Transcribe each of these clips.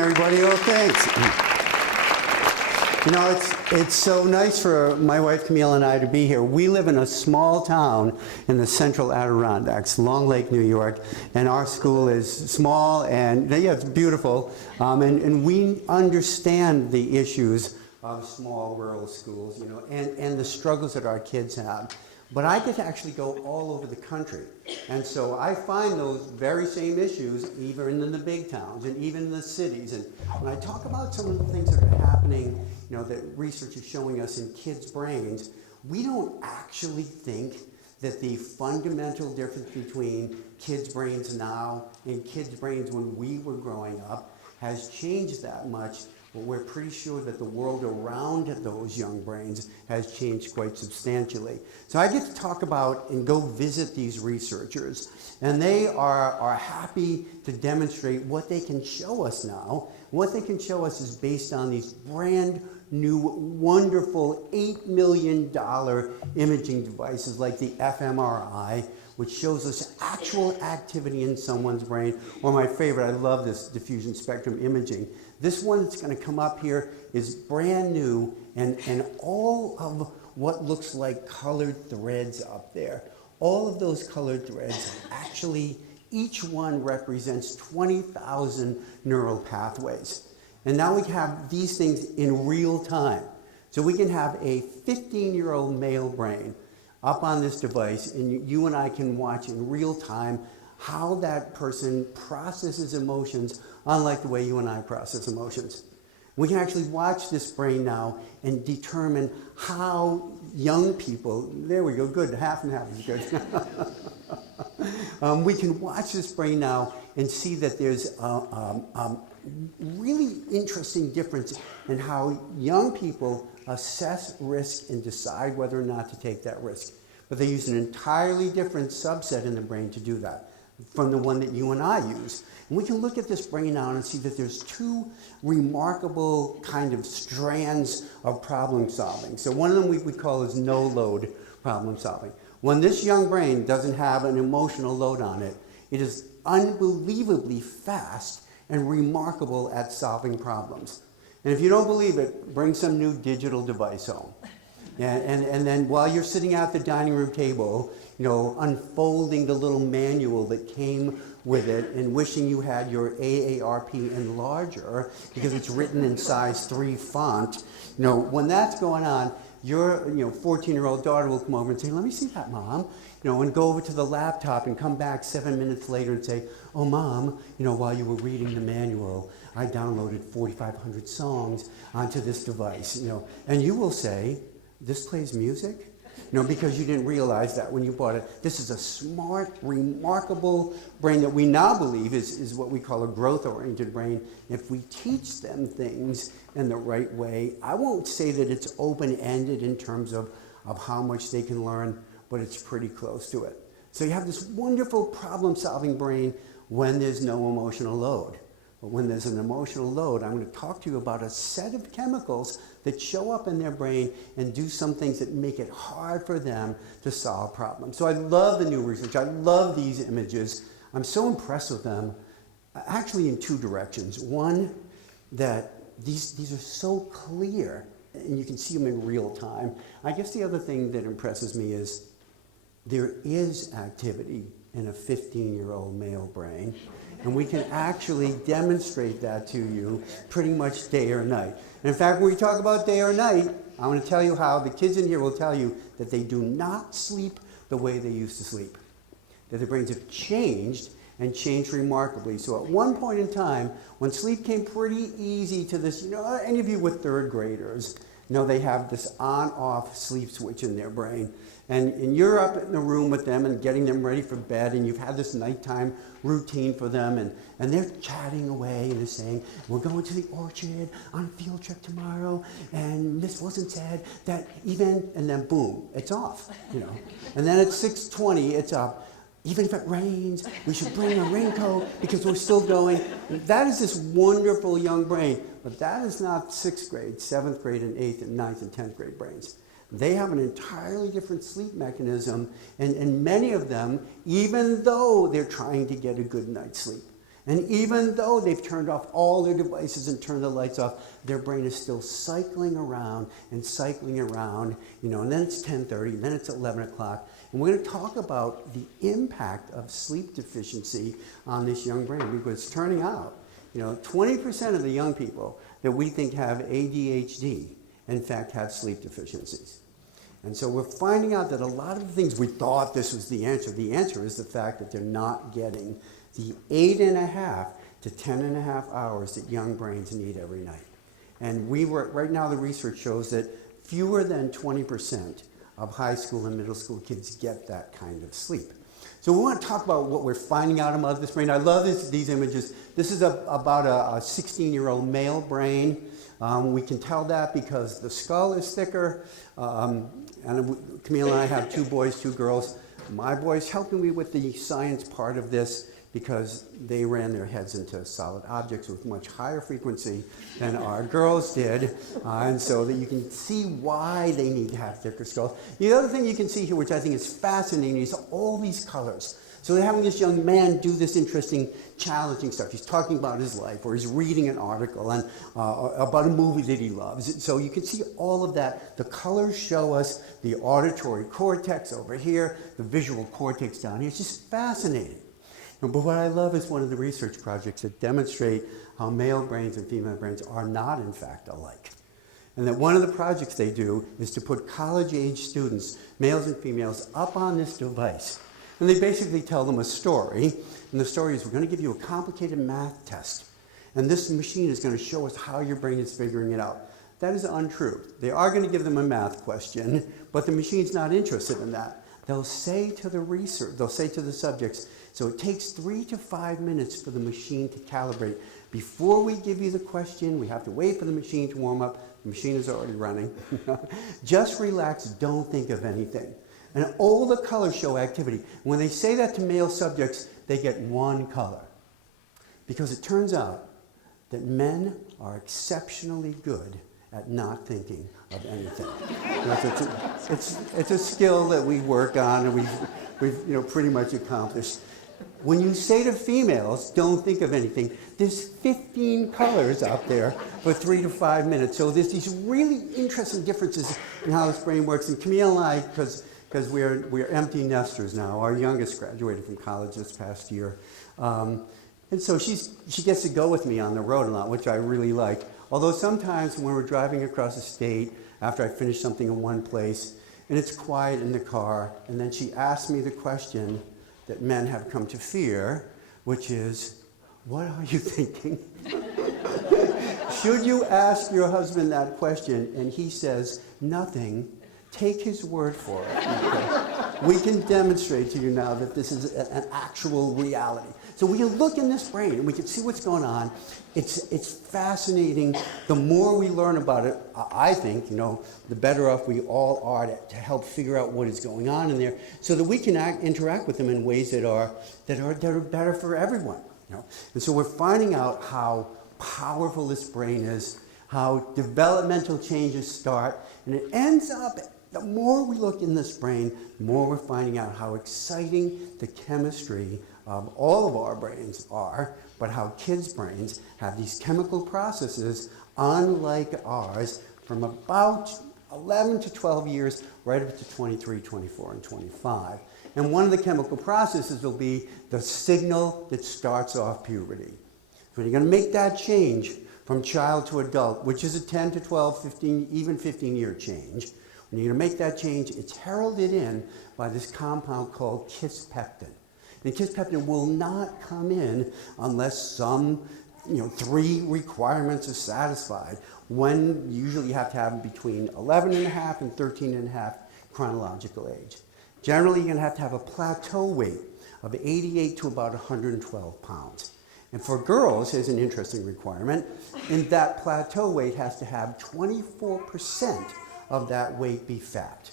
everybody. Oh, thanks. You know, it's so nice for my wife Camille and I to be here. We live in a small town in the central Adirondacks, Long Lake, New York, and our school is small and yeah, it's beautiful. And we understand the issues of small rural schools, you know, and the struggles that our kids have. But I get to actually go all over the country. And so I find those very same issues even in the big towns and even in the cities. And when I talk about some of the things that are happening, you know, that research is showing us in kids' brains, we don't actually think that the fundamental difference between kids' brains now and kids' brains when we were growing up has changed that much. But we're pretty sure that the world around those young brains has changed quite substantially. So I get to talk about and go visit these researchers, and they are happy to demonstrate what they can show us now. What they can show us is based on these brand new, wonderful $8 million imaging devices like the fMRI, which shows us actual activity in someone's brain. Or my favorite, I love this diffusion spectrum imaging. This one that's going to come up here is brand new, and all of what looks like colored threads up there, all of those colored threads, actually, each one represents 20,000 neural pathways. And now we have these things in real time. So we can have a 15-year-old male brain up on this device, and you and I can watch in real time how that person processes emotions, unlike the way you and I process emotions. We can actually watch this brain now and determine how young people, there we go, good, half and half is good. We can watch this brain now and see that there's a really interesting difference in how young people assess risk and decide whether or not to take that risk. But they use an entirely different subset in the brain to do that from the one that you and I use. And we can look at this brain now and see that there's two remarkable kind of strands of problem solving. So one of them we call is no-load problem solving. When this young brain doesn't have an emotional load on it, it is unbelievably fast and remarkable at solving problems. And if you don't believe it, bring some new digital device home. And then while you're sitting at the dining room table, you know, unfolding the little manual that came with it and wishing you had your AARP enlarger because it's written in size 3 font, you know, when that's going on, your 14-year-old daughter will come over and say, let me see that, Mom, you know, and go over to the laptop and come back 7 minutes later and say, oh, Mom, you know, while you were reading the manual, I downloaded 4,500 songs onto this device, you know, and you will say, this plays music? You know, because you didn't realize that when you bought it. This is a smart, remarkable brain that we now believe is what we call a growth-oriented brain. If we teach them things in the right way, I won't say that it's open-ended in terms of how much they can learn, but it's pretty close to it. So you have this wonderful problem-solving brain when there's no emotional load. But when there's an emotional load, I'm going to talk to you about a set of chemicals that show up in their brain and do some things that make it hard for them to solve problems. So I love the new research. I love these images. I'm so impressed with them, actually in two directions. One, that these are so clear, and you can see them in real time. I guess the other thing that impresses me is there is activity in a 15-year-old male brain. And we can actually demonstrate that to you pretty much day or night. And in fact, when we talk about day or night, I'm going to tell you how the kids in here will tell you that they do not sleep the way they used to sleep. That their brains have changed and changed remarkably. So at one point in time, when sleep came pretty easy to this, you know, any of you with third graders know they have this on-off sleep switch in their brain. And you're up in the room with them and getting them ready for bed, and you've had this nighttime routine for them, and they're chatting away, and they're saying, we're going to the orchard on a field trip tomorrow, and Miss Wilson said that even, and then boom, it's off, you know. And then at 6:20, it's up. Even if it rains, we should bring a raincoat because we're still going. That is this wonderful young brain, but that is not 6th grade, 7th grade, and 8th, and 9th, and 10th grade brains. They have an entirely different sleep mechanism, and many of them, even though they're trying to get a good night's sleep. And even though they've turned off all their devices and turned the lights off, their brain is still cycling around, and then it's 10:30, then it's 11 o'clock. And we're going to talk about the impact of sleep deficiency on this young brain, because it's turning out, 20% of the young people that we think have ADHD, in fact, have sleep deficiencies. And so we're finding out that a lot of the things we thought this was the answer is the fact that they're not getting the 8.5 to 10.5 hours that young brains need every night. And right now the research shows that fewer than 20% of high school and middle school kids get that kind of sleep. So we want to talk about what we're finding out about this brain. I love these images. This is about a 16-year-old male brain. We can tell that because the skull is thicker. And Camille and I have 2 boys, 2 girls. My boy's helping me with the science part of this because they ran their heads into solid objects with much higher frequency than our girls did. And so that you can see why they need to have thicker skulls. The other thing you can see here, which I think is fascinating, is all these colors. So they're having this young man do this interesting, challenging stuff. He's talking about his life, or he's reading an article and about a movie that he loves. So you can see all of that. The colors show us the auditory cortex over here, the visual cortex down here. It's just fascinating. But what I love is one of the research projects that demonstrate how male brains and female brains are not, in fact, alike. And that one of the projects they do is to put college-age students, males and females, up on this device. And they basically tell them a story. And the story is, we're going to give you a complicated math test. And this machine is going to show us how your brain is figuring it out. That is untrue. They are going to give them a math question, but the machine's not interested in that. They'll say to the subjects, so it takes 3 to 5 minutes for the machine to calibrate. Before we give you the question, we have to wait for the machine to warm up. The machine is already running. Just relax, don't think of anything. And all the colors show activity. When they say that to male subjects, they get 1 color. Because it turns out that men are exceptionally good at not thinking of anything. It's a skill that we work on and we've pretty much accomplished. When you say to females, don't think of anything, there's 15 colors out there for 3 to 5 minutes. So there's these really interesting differences in how this brain works. And Camille and I, because we're empty nesters now, our youngest graduated from college this past year. And so she gets to go with me on the road a lot, which I really like. Although sometimes when we're driving across the state, after I finish something in one place, and it's quiet in the car, and then she asks me the question that men have come to fear, which is, what are you thinking? Should you ask your husband that question and he says nothing, take his word for it. Okay? We can demonstrate to you now that this is an actual reality. So we can look in this brain and we can see what's going on. It's fascinating. The more we learn about it, I think, the better off we all are to help figure out what is going on in there, so that we can interact with them in ways that are better for everyone. And so we're finding out how powerful this brain is, how developmental changes start, and it ends up, the more we look in this brain, the more we're finding out how exciting the chemistry of all of our brains are, but how kids' brains have these chemical processes unlike ours from about 11 to 12 years right up to 23, 24, and 25. And one of the chemical processes will be the signal that starts off puberty. So you're going to make that change from child to adult, which is a 10 to 12, 15, even 15-year change. When you're going to make that change, it's heralded in by this compound called kisspeptin. And kisspeptin will not come in unless some 3 requirements are satisfied, when usually you have to have them between 11.5 and 13.5 chronological age. Generally, you're going to have a plateau weight of 88 to about 112 pounds. And for girls, here's an interesting requirement, and that plateau weight has to have 24% of that weight be fat.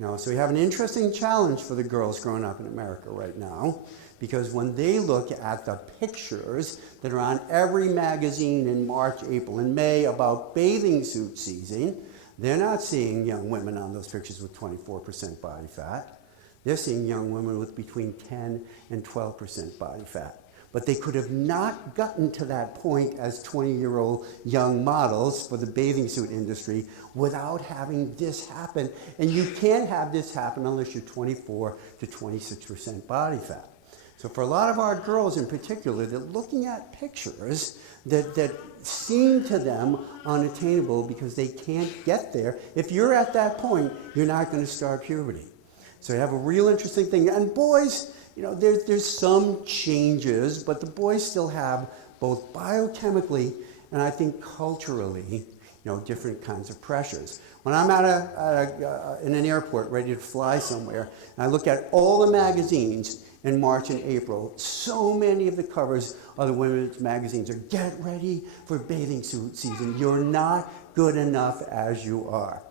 So we have an interesting challenge for the girls growing up in America right now, because when they look at the pictures that are on every magazine in March, April, and May about bathing suit season, they're not seeing young women on those pictures with 24% body fat. They're seeing young women with between 10 and 12% body fat. But they could have not gotten to that point as 20-year-old young models for the bathing suit industry without having this happen. And you can't have this happen unless you're 24 to 26% body fat. So for a lot of our girls in particular, they're looking at pictures that seem to them unattainable because they can't get there. If you're at that point, you're not going to start puberty. So you have a real interesting thing. And boys, you know, there's some changes, but the boys still have both biochemically and I think culturally, you know, different kinds of pressures. When I'm in an airport ready to fly somewhere, and I look at all the magazines in March and April, so many of the covers of the women's magazines are get ready for bathing suit season. You're not good enough as you are.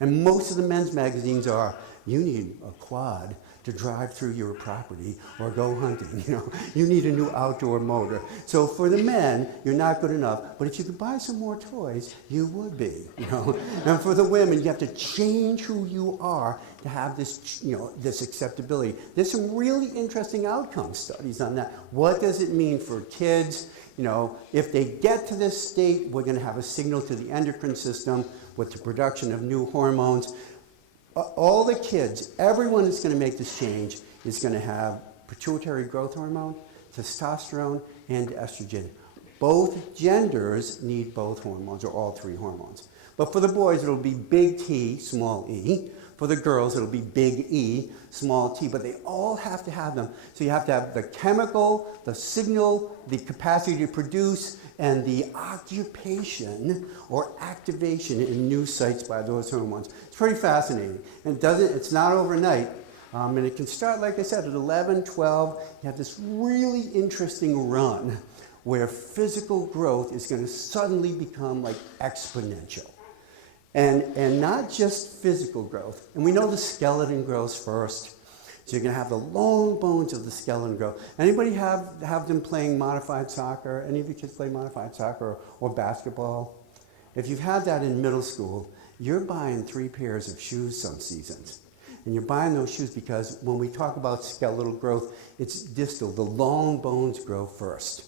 And most of the men's magazines are, you need a quad to drive through your property or go hunting, you know. You need a new outdoor motor. So for the men, you're not good enough, but if you could buy some more toys, you would be, you know. And for the women, you have to change who you are to have this, you know, this acceptability. There's some really interesting outcome studies on that. What does it mean for kids? You know, if they get to this state, we're going to have a signal to the endocrine system with the production of new hormones. All the kids, everyone that's going to make this change is going to have pituitary growth hormone, testosterone, and estrogen. Both genders need both hormones, or all three hormones. But for the boys, it'll be big T, small e. For the girls, it'll be big E, small t. But they all have to have them. So you have to have the chemical, the signal, the capacity to produce, and the occupation or activation in new sites by those hormones. It's pretty fascinating. And it's not overnight. And it can start, like I said, at 11, 12. You have this really interesting run where physical growth is going to suddenly become like exponential. And not just physical growth. And we know the skeleton grows first. So you're going to have the long bones of the skeleton grow. Anybody have them playing modified soccer? Any of you kids play modified soccer or basketball? If you've had that in middle school, you're buying 3 pairs of shoes some seasons. And you're buying those shoes because when we talk about skeletal growth, it's distal. The long bones grow first.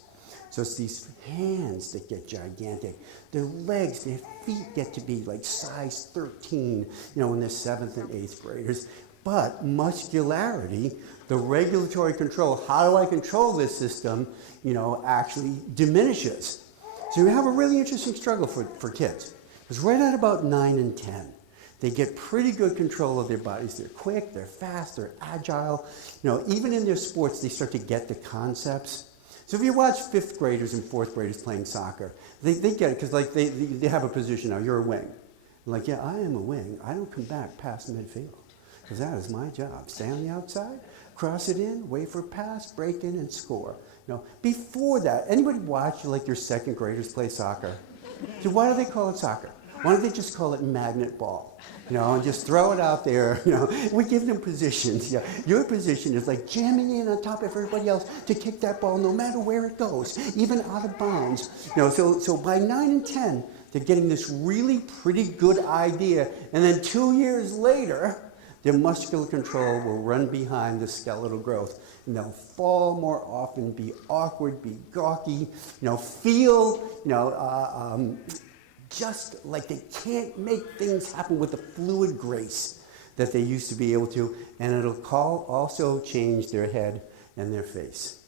So it's these hands that get gigantic. Their legs, their feet get to be like size 13, you know, when they're 7th and 8th graders. But muscularity, the regulatory control, how do I control this system, you know, actually diminishes. So you have a really interesting struggle for kids. Because right at about 9 and 10, they get pretty good control of their bodies. They're quick, they're fast, they're agile. You know, even in their sports, they start to get the concepts. So if you watch 5th graders and 4th graders playing soccer, they get it because like they have a position now. You're a wing. Like, yeah, I am a wing. I don't come back past midfield because that is my job. Stay on the outside, cross it in, wait for a pass, break in, and score. You know, before that, anybody watch like your 2nd graders play soccer? So why do they call it soccer? Why don't they just call it magnet ball? You know, and just throw it out there, you know. We give them positions. Yeah. Your position is like jamming in on top of everybody else to kick that ball no matter where it goes, even out of bounds. You know, so by 9 and 10, they're getting this really pretty good idea. And then 2 years later, their muscular control will run behind the skeletal growth. And they'll fall more often, be awkward, be gawky, you know, feel, you know, just like they can't make things happen with the fluid grace that they used to be able to, and it'll also change their head and their face.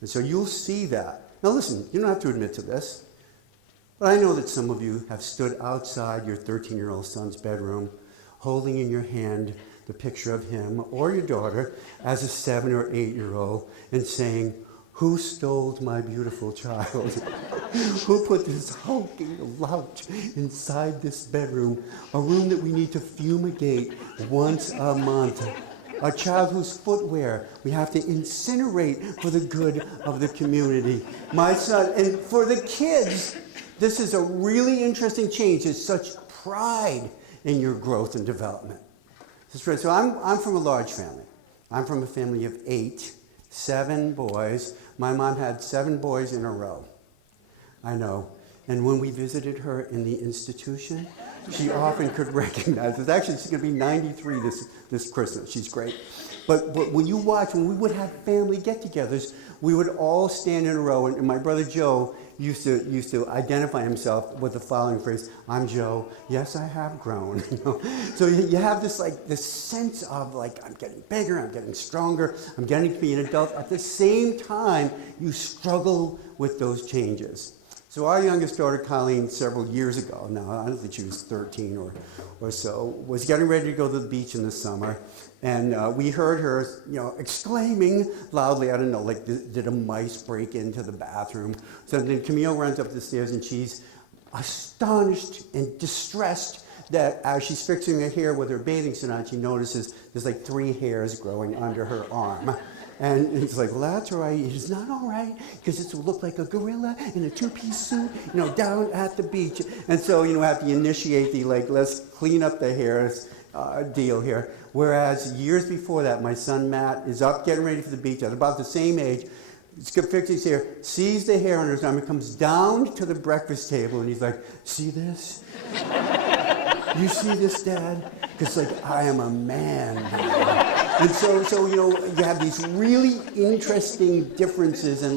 And so you'll see that. Now listen, you don't have to admit to this, but I know that some of you have stood outside your 13-year-old son's bedroom, holding in your hand the picture of him or your daughter as a 7 or 8-year-old and saying, "Who stole my beautiful child? Who put this hulking lout inside this bedroom, a room that we need to fumigate once a month? A child whose footwear we have to incinerate for the good of the community. My son," and for the kids, this is a really interesting change. There's such pride in your growth and development. So I'm from a large family. I'm from a family of 8, 7 boys. My mom had 7 boys in a row. I know. And when we visited her in the institution, she often could recognize us. Actually, she's going to be 93 this Christmas. She's great. But when you watch, when we would have family get-togethers, we would all stand in a row, and my brother Joe used to identify himself with the following phrase: "I'm Joe. Yes, I have grown." So you have this sense of I'm getting bigger, I'm getting stronger, I'm getting to be an adult. At the same time, you struggle with those changes. So our youngest daughter, Colleen, several years ago, now I don't think she was 13 or so, was getting ready to go to the beach in the summer. And we heard her, exclaiming loudly, I don't know, did a mice break into the bathroom? So then Camille runs up the stairs and she's astonished and distressed that as she's fixing her hair with her bathing suit on, she notices there's 3 hairs growing under her arm. And it's well, that's all right. It's not all right, because it will look like a gorilla in a 2-piece suit, down at the beach. And so, have to initiate the, let's clean up the hairs deal here. Whereas years before that, my son Matt is up getting ready for the beach at about the same age. He's going to fix his hair, sees the hair on his arm, and comes down to the breakfast table, and he's like, "See this? You see this, Dad? Because I am a man now." And so you have these really interesting differences in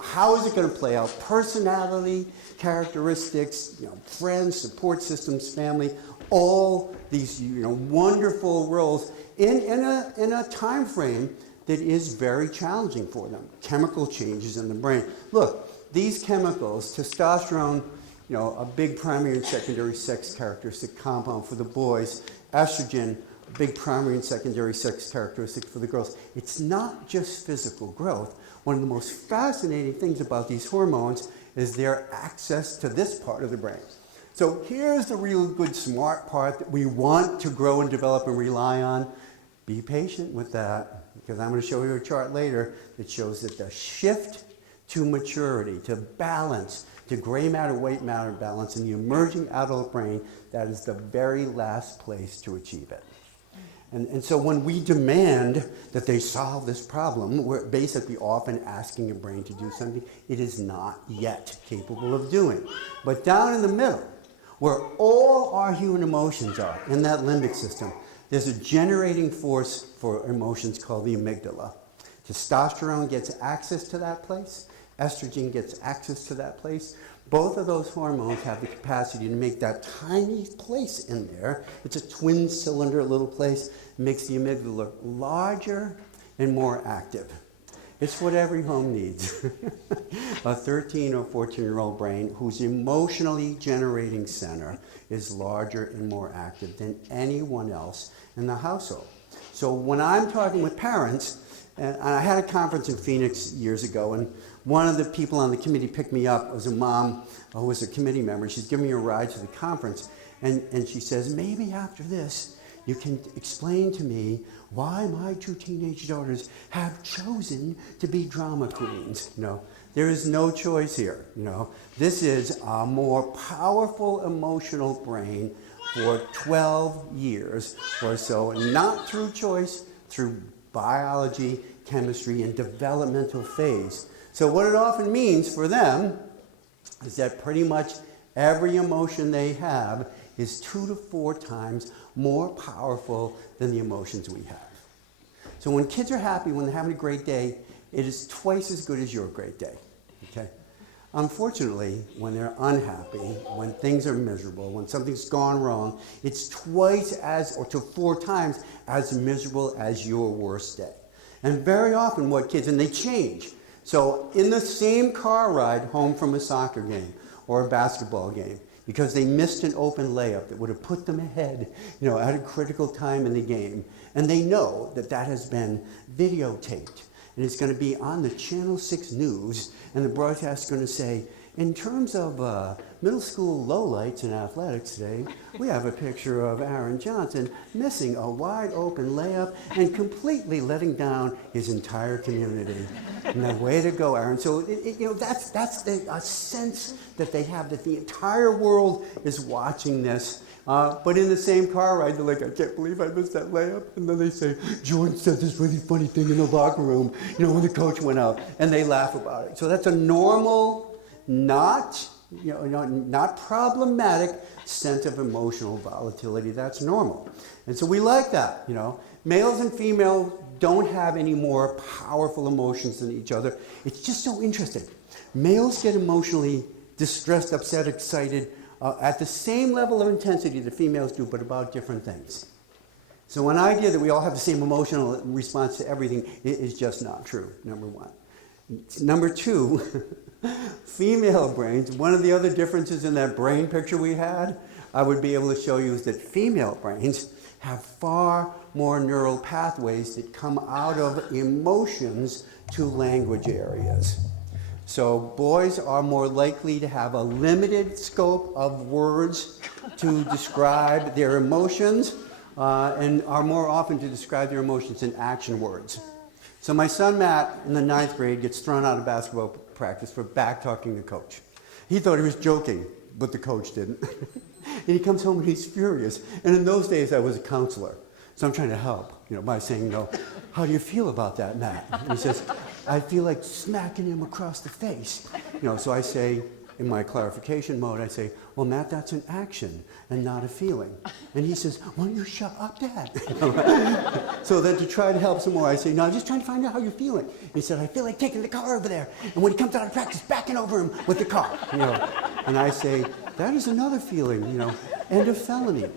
how is it going to play out? Personality, characteristics, friends, support systems, family, all these wonderful roles in a time frame that is very challenging for them. Chemical changes in the brain. Look, these chemicals, testosterone, a big primary and secondary sex characteristic compound for the boys, estrogen, a big primary and secondary sex characteristic for the girls. It's not just physical growth. One of the most fascinating things about these hormones is their access to this part of the brain. So here's the real good, smart part that we want to grow and develop and rely on. Be patient with that, because I'm going to show you a chart later that shows that the shift to maturity, to balance, to gray matter, white matter balance in the emerging adult brain, that is the very last place to achieve it. And so when we demand that they solve this problem, we're basically often asking a brain to do something it is not yet capable of doing. But down in the middle, where all our human emotions are, in that limbic system, there's a generating force for emotions called the amygdala. Testosterone gets access to that place. Estrogen gets access to that place. Both of those hormones have the capacity to make that tiny place in there. It's a twin cylinder little place. It makes the amygdala larger and more active. It's what every home needs. A 13 or 14-year-old brain whose emotionally generating center is larger and more active than anyone else in the household. So when I'm talking with parents, and I had a conference in Phoenix years ago, and one of the people on the committee picked me up. It was a mom who was a committee member. She's giving me a ride to the conference, and she says, "Maybe after this, you can explain to me why my 2 teenage daughters have chosen to be drama queens." There is no choice here. This is a more powerful emotional brain for 12 years or so, not through choice, through biology, chemistry, and developmental phase. So what it often means for them is that pretty much every emotion they have is 2 to 4 times more powerful than the emotions we have. So when kids are happy, when they're having a great day, it is twice as good as your great day. Okay? Unfortunately, when they're unhappy, when things are miserable, when something's gone wrong, it's twice as, or to 4 times as miserable as your worst day. And very often what kids, and they change. So in the same car ride home from a soccer game or a basketball game, because they missed an open layup that would have put them ahead, at a critical time in the game, and they know that that has been videotaped, and it's going to be on the Channel 6 News, and the broadcast is going to say, "In terms of middle school lowlights in athletics today, we have a picture of Aaron Johnson missing a wide open layup and completely letting down his entire community." And way to go, Aaron. So that's a sense that they have that the entire world is watching this. But in the same car ride, they're like, "I can't believe I missed that layup." And then they say, "Jordan said this really funny thing in the locker room, when the coach went out," and they laugh about it. So that's a normal, not not problematic sense of emotional volatility. That's normal. And so we like that, Males and females don't have any more powerful emotions than each other. It's just so interesting. Males get emotionally distressed, upset, excited at the same level of intensity that females do, but about different things. So an idea that we all have the same emotional response to everything is just not true, number one. Number two, female brains, one of the other differences in that brain picture we had, I would be able to show you is that female brains have far more neural pathways that come out of emotions to language areas. So boys are more likely to have a limited scope of words to describe their emotions and are more often to describe their emotions in action words. So my son Matt in the 9th grade gets thrown out of basketball practice for back-talking the coach. He thought he was joking, but the coach didn't. And he comes home and he's furious. And in those days I was a counselor. So I'm trying to help, by saying, how do you feel about that, Matt? And he says, I feel like smacking him across the face. So I say, in my clarification mode, I say, well, Matt, that's an action and not a feeling. And he says, why don't you shut up, Dad? So then to try to help some more, I say, no, I'm just trying to find out how you're feeling. And he said, I feel like taking the car over there. And when he comes out of practice, backing over him with the car. And I say, that is another feeling, and a felony.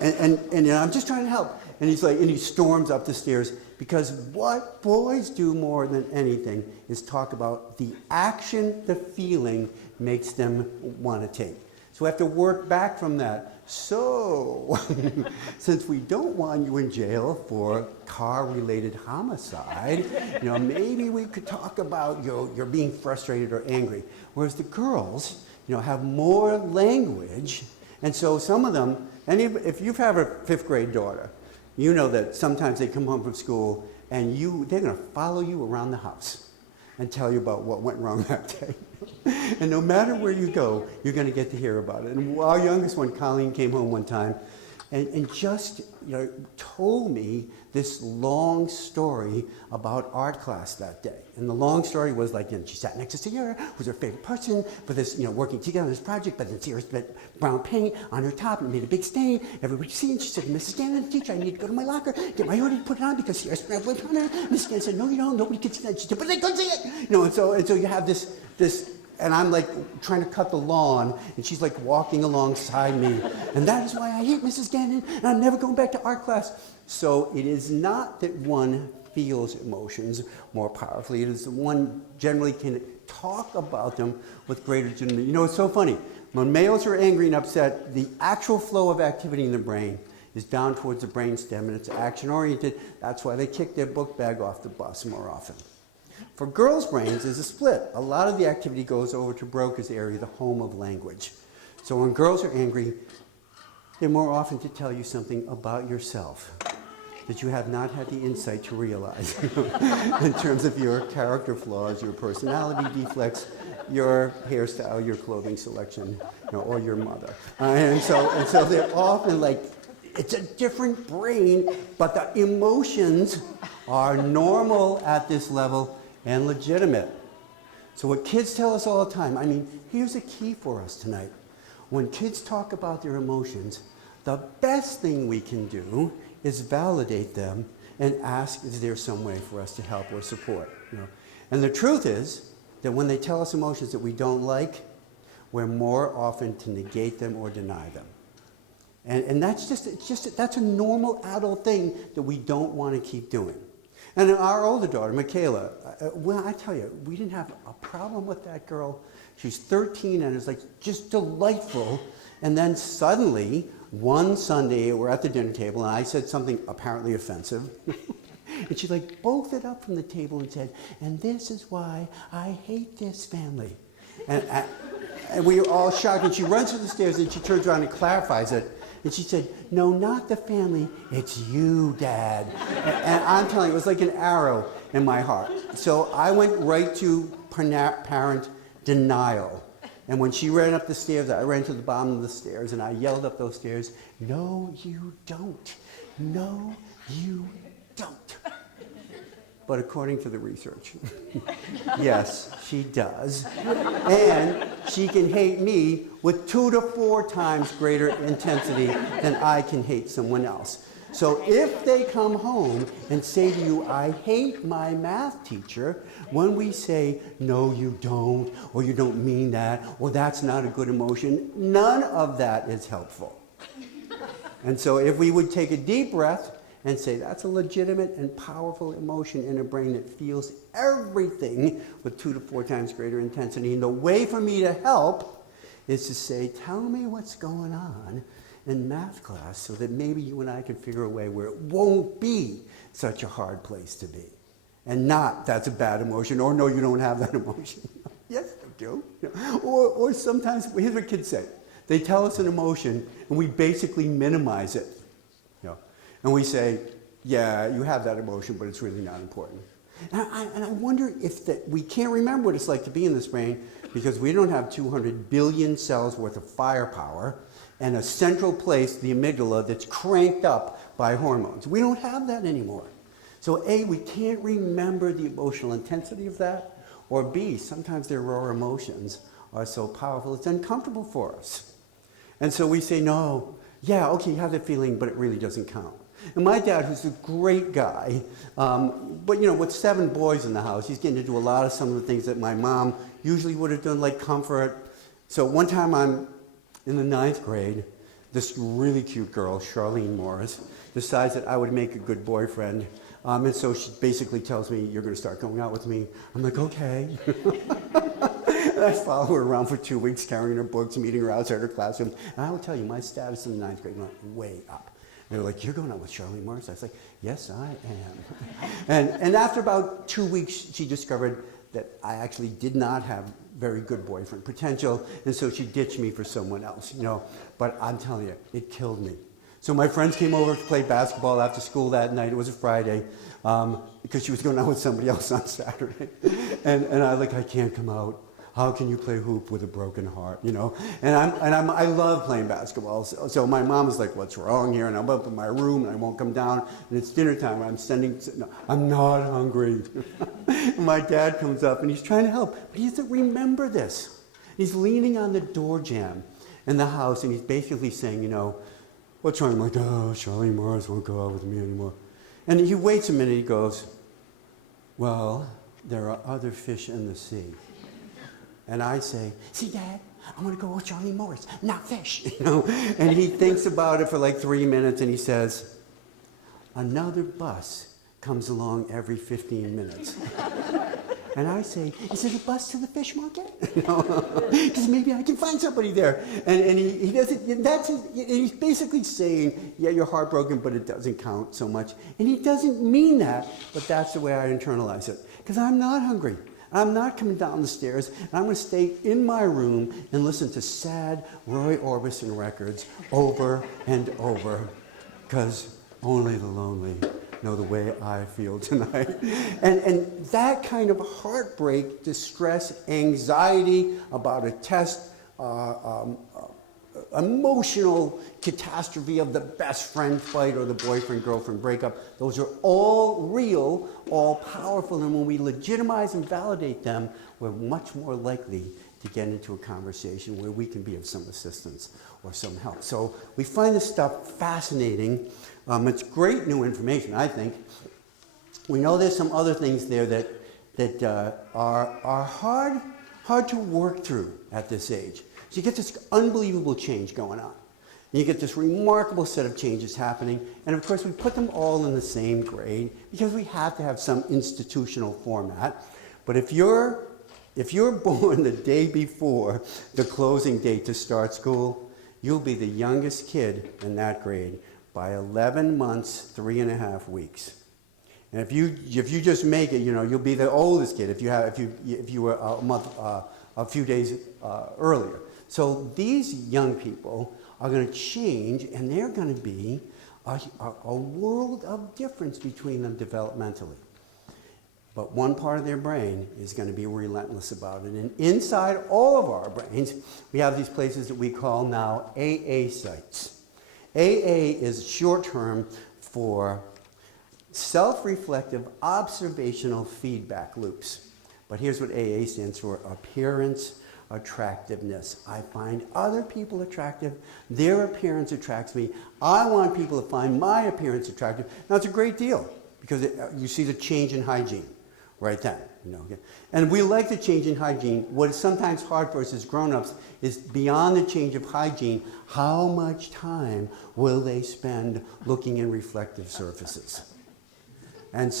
And I'm just trying to help. And he's like, and he storms up the stairs because what boys do more than anything is talk about the action the feeling makes them want to take. So we have to work back from that. So, since we don't want you in jail for car-related homicide, maybe we could talk about you're being frustrated or angry. Whereas the girls, have more language, and so some of them, if you have a 5th grade daughter, you know that sometimes they come home from school and they're going to follow you around the house and tell you about what went wrong that day. And no matter where you go, you're going to get to hear about it. And our youngest one, Colleen, came home one time and just told me this long story about art class that day. And the long story was like, she sat next to Sierra, who's her favorite person, for this, working together on this project, but then Sierra spent brown paint on her top and made a big stain. Everybody see it. She said, Mrs. Gannon, teacher, I need to go to my locker, get my hoodie, put it on because Sierra spent blood on her. Mrs. Gannon said, no, you don't, nobody can see that. She said, but they couldn't see it. And so you have this, and I'm like trying to cut the lawn, and she's like walking alongside me. And that is why I hate Mrs. Gannon, and I'm never going back to art class. So it is not that one feels emotions more powerfully. It is that one generally can talk about them with greater legitimacy. It's so funny. When males are angry and upset, the actual flow of activity in the brain is down towards the brainstem, and it's action-oriented. That's why they kick their book bag off the bus more often. For girls' brains, there's a split. A lot of the activity goes over to Broca's area, the home of language. So when girls are angry, they're more often to tell you something about yourself that you have not had the insight to realize in terms of your character flaws, your personality deflects, your hairstyle, your clothing selection, or your mother. And so they're often like, it's a different brain, but the emotions are normal at this level and legitimate. So what kids tell us all the time, here's a key for us tonight. When kids talk about their emotions, the best thing we can do is validate them and ask, is there some way for us to help or support? And the truth is that when they tell us emotions that we don't like, we're more often to negate them or deny them. And that's that's a normal adult thing that we don't want to keep doing. And our older daughter, Michaela, I tell you, we didn't have a problem with that girl. She's 13 and it's like just delightful. And then suddenly, one Sunday, we're at the dinner table and I said something apparently offensive. And she bolted up from the table and said, and this is why I hate this family. And we were all shocked, and she runs to the stairs and she turns around and clarifies it. And she said, no, not the family, it's you, Dad. And I'm telling you, it was like an arrow in my heart. So I went right to parent denial. And when she ran up the stairs, I ran to the bottom of the stairs and I yelled up those stairs, no, you don't. No, you don't. but according to the research, yes, she does. And she can hate me with 2 to 4 times greater intensity than I can hate someone else. So if they come home and say to you, I hate my math teacher, when we say, no, you don't, or you don't mean that, or that's not a good emotion, none of that is helpful. And so if we would take a deep breath and say, that's a legitimate and powerful emotion in a brain that feels everything with 2 to 4 times greater intensity, and the way for me to help is to say, tell me what's going on in math class so that maybe you and I can figure a way where it won't be such a hard place to be. And not, that's a bad emotion, or no, you don't have that emotion. Yes, you do. Or sometimes, here's what kids say. They tell us an emotion, and we basically minimize it. You know? And we say, yeah, you have that emotion, but it's really not important. And I wonder if we can't remember what it's like to be in this brain because we don't have 200 billion cells worth of firepower and a central place, the amygdala, that's cranked up by hormones. We don't have that anymore. So A, we can't remember the emotional intensity of that, or B, sometimes their raw emotions are so powerful it's uncomfortable for us. And so we say, no, yeah, okay, you have that feeling, but it really doesn't count. And my dad, who's a great guy, but with 7 boys in the house, he's getting to do a lot of some of the things that my mom usually would have done, like comfort. So one time I'm in the 9th grade, this really cute girl, Charlene Morris, decides that I would make a good boyfriend. And so she basically tells me, you're going to start going out with me. I'm like, okay. And I follow her around for 2 weeks, carrying her books, meeting her outside her classroom. And I will tell you, my status in the 9th grade went way up. They were like, you're going out with Charlene Morris? I was like, yes, I am. And after about 2 weeks, she discovered that I actually did not have very good boyfriend potential, and so she ditched me for someone else, But I'm telling you, it killed me. So my friends came over to play basketball after school that night. It was a Friday, because she was going out with somebody else on Saturday. And I can't come out. How can you play hoop with a broken heart, And I love playing basketball. So my mom was like, what's wrong here? And I'm up in my room and I won't come down. And it's dinner time. I'm not hungry. My dad comes up and he's trying to help, but he doesn't remember this. He's leaning on the door jamb in the house and he's basically saying, what's wrong? I'm like, oh, Charlene Morris won't go out with me anymore. And he waits a minute. He goes, well, there are other fish in the sea. And I say, see, Dad, I'm going to go with Charlene Morris, not fish. And he thinks about it for like 3 minutes and he says, another bus comes along every 15 minutes. And I say, is it a bus to the fish market? Because maybe I can find somebody there. And he doesn't, he's basically saying, yeah, you're heartbroken, but it doesn't count so much. And he doesn't mean that, but that's the way I internalize it. Because I'm not hungry. I'm not coming down the stairs, and I'm going to stay in my room and listen to sad Roy Orbison records over and over, because only the lonely know the way I feel tonight. And that kind of heartbreak, distress, anxiety about a test, emotional catastrophe of the best friend fight or the boyfriend-girlfriend breakup, those are all real, all powerful, and when we legitimize and validate them, we're much more likely to get into a conversation where we can be of some assistance or some help. So we find this stuff fascinating. It's great new information, I think. We know there's some other things there that are hard to work through at this age. So you get this unbelievable change going on. And you get this remarkable set of changes happening. And of course, we put them all in the same grade because we have to have some institutional format. But if you're born the day before the closing date to start school, you'll be the youngest kid in that grade by 11 months, 3.5 weeks. And if you just make it, you'll be the oldest kid if you were a few days earlier. So these young people are going to change, and they're going to be a world of difference between them developmentally. But one part of their brain is going to be relentless about it. And inside all of our brains, we have these places that we call now AA sites. AA is short term for self-reflective observational feedback loops. But here's what AA stands for: appearance attractiveness. I find other people attractive. Their appearance attracts me. I want people to find my appearance attractive. Now, it's a great deal because you see the change in hygiene right then. Okay? And we like the change in hygiene. What is sometimes hard for us as grown-ups is beyond the change of hygiene, how much time will they spend looking in reflective surfaces? And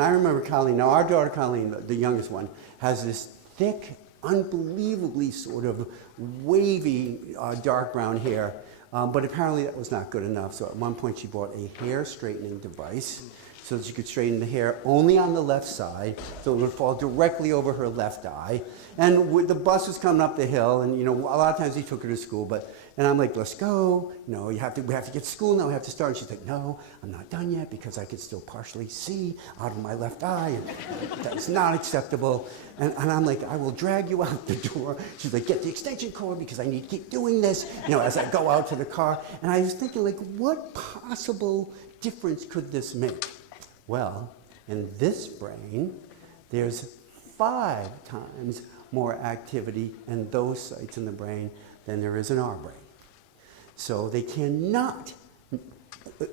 I remember Colleen, now our daughter Colleen, the youngest one, has this thick, unbelievably sort of wavy dark brown hair, but apparently that was not good enough. So at one point she bought a hair straightening device so that she could straighten the hair only on the left side, so it would fall directly over her left eye. And the bus was coming up the hill, and a lot of times he took her to school, and I'm like, let's go. We have to get to school now. We have to start. And she's like, no, I'm not done yet because I can still partially see out of my left eye, and that's not acceptable. And I'm like, I will drag you out the door. She's like, get the extension cord because I need to keep doing this, as I go out to the car. And I was thinking, like, what possible difference could this make? Well, in this brain, there's 5 times more activity in those sites in the brain than there is in our brain. So they cannot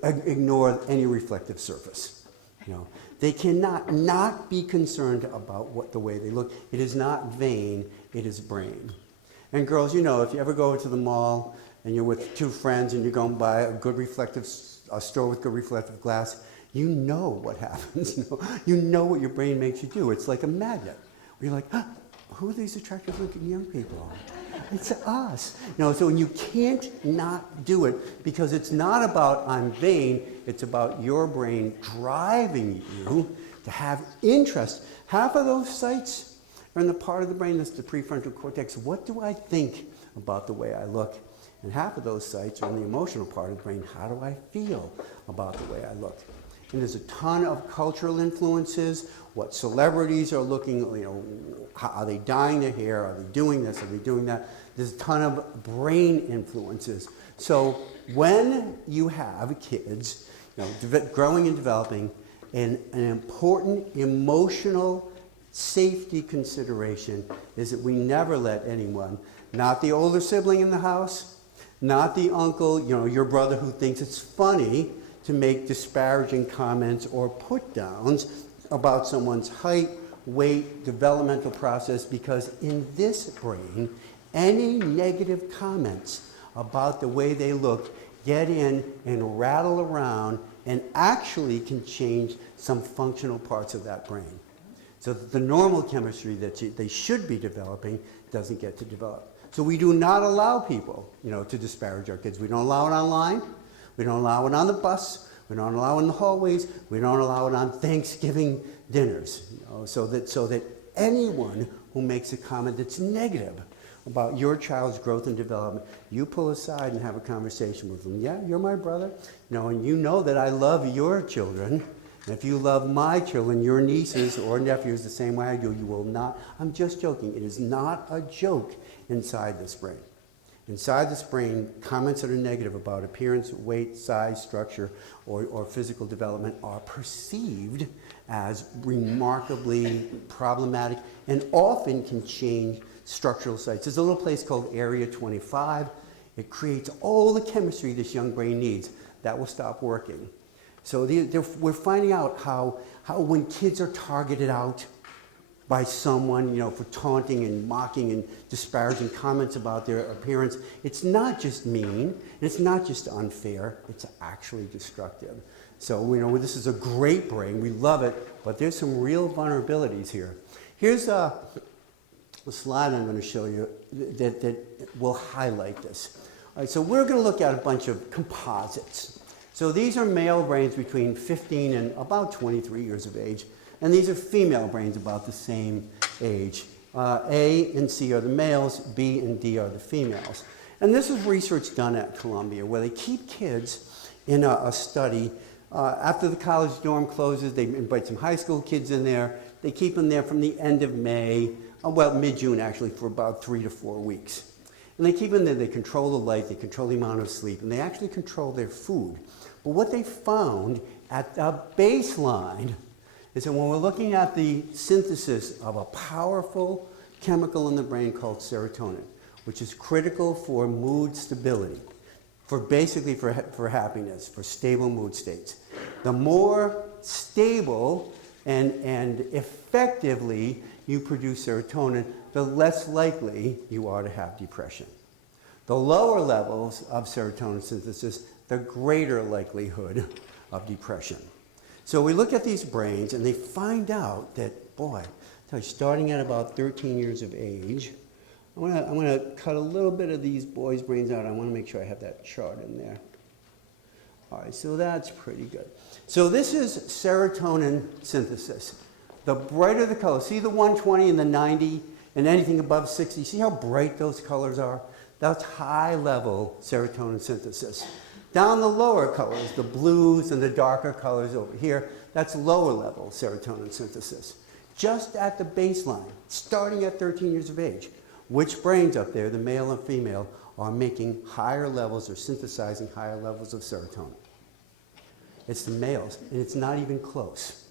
ignore any reflective surface. They cannot not be concerned about the way they look. It is not vain, it is brain. And girls, if you ever go to the mall and you're with 2 friends and you're going by a store with good reflective glass, you know what happens. You know what your brain makes you do. It's like a magnet. Where you're like, who are these attractive looking young people? It's us. So you can't not do it because it's not about I'm vain. It's about your brain driving you to have interest. Half of those sites are in the part of the brain that's the prefrontal cortex. What do I think about the way I look? And half of those sites are in the emotional part of the brain. How do I feel about the way I look? And there's a ton of cultural influences, what celebrities are looking, are they dyeing their hair, are they doing this, are they doing that? There's a ton of brain influences. So when you have kids, growing and developing, an important emotional safety consideration is that we never let anyone, not the older sibling in the house, not the uncle, your brother who thinks it's funny to make disparaging comments or put-downs about someone's height, weight, developmental process, because in this brain, any negative comments about the way they look get in and rattle around and actually can change some functional parts of that brain. So that the normal chemistry that they should be developing doesn't get to develop. So we do not allow people, to disparage our kids. We don't allow it online. We don't allow it on the bus. We don't allow it in the hallways. We don't allow it on Thanksgiving dinners. So that anyone who makes a comment that's negative about your child's growth and development, you pull aside and have a conversation with them. Yeah, you're my brother, and you know that I love your children. And if you love my children, your nieces or nephews the same way I do, you will not. I'm just joking. It is not a joke inside this brain. Inside this brain, comments that are negative about appearance, weight, size, structure, or physical development are perceived as remarkably problematic and often can change structural sites. There's a little place called Area 25. It creates all the chemistry this young brain needs. That will stop working. So we're finding out how when kids are targeted out by someone, for taunting and mocking and disparaging comments about their appearance, it's not just mean, and it's not just unfair, it's actually destructive. So, this is a great brain, we love it, but there's some real vulnerabilities here. Here's a slide I'm going to show you that will highlight this. All right, so we're going to look at a bunch of composites. So these are male brains between 15 and about 23 years of age. And these are female brains about the same age. A and C are the males, B and D are the females. And this is research done at Columbia where they keep kids in a study. After the college dorm closes, they invite some high school kids in there. They keep them there from the end of May, mid-June actually, for about 3 to 4 weeks. And they keep them there, they control the light, they control the amount of sleep, and they actually control their food. But what they found at the baseline is that when we're looking at the synthesis of a powerful chemical in the brain called serotonin, which is critical for mood stability, for basically for happiness, for stable mood states. The more stable and effectively you produce serotonin, the less likely you are to have depression. The lower levels of serotonin synthesis, the greater likelihood of depression. So we look at these brains and they find out that, boy, starting at about 13 years of age, I'm gonna cut a little bit of these boys' brains out. I want to make sure I have that chart in there. All right, so that's pretty good. So this is serotonin synthesis. The brighter the color, see the 120 and the 90 and anything above 60, see how bright those colors are? That's high-level serotonin synthesis. Down the lower colors, the blues and the darker colors over here, that's lower-level serotonin synthesis. Just at the baseline, starting at 13 years of age, which brains up there, the male and female, are making higher levels or synthesizing higher levels of serotonin? It's the males, and it's not even close.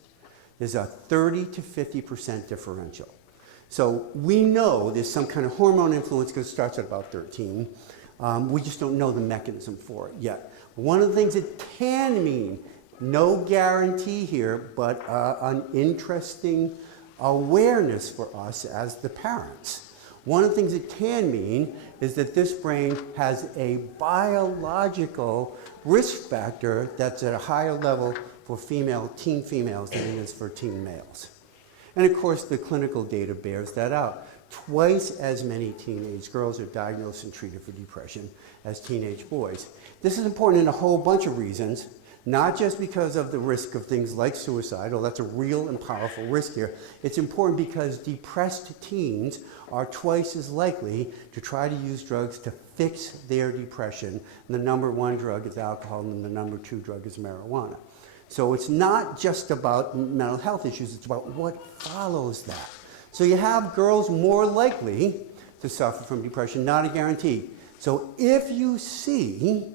There's a 30 to 50% differential. So we know there's some kind of hormone influence because it starts at about 13. We just don't know the mechanism for it yet. One of the things it can mean, no guarantee here, but an interesting awareness for us as the parents. One of the things it can mean is that this brain has a biological risk factor that's at a higher level for teen females than it is for teen males. And of course, the clinical data bears that out. Twice as many teenage girls are diagnosed and treated for depression as teenage boys. This is important in a whole bunch of reasons, not just because of the risk of things like suicide, although that's a real and powerful risk here. It's important because depressed teens are twice as likely to try to use drugs to fix their depression. And the number one drug is alcohol, and the number two drug is marijuana. So it's not just about mental health issues, it's about what follows that. So you have girls more likely to suffer from depression, not a guarantee. So if you see,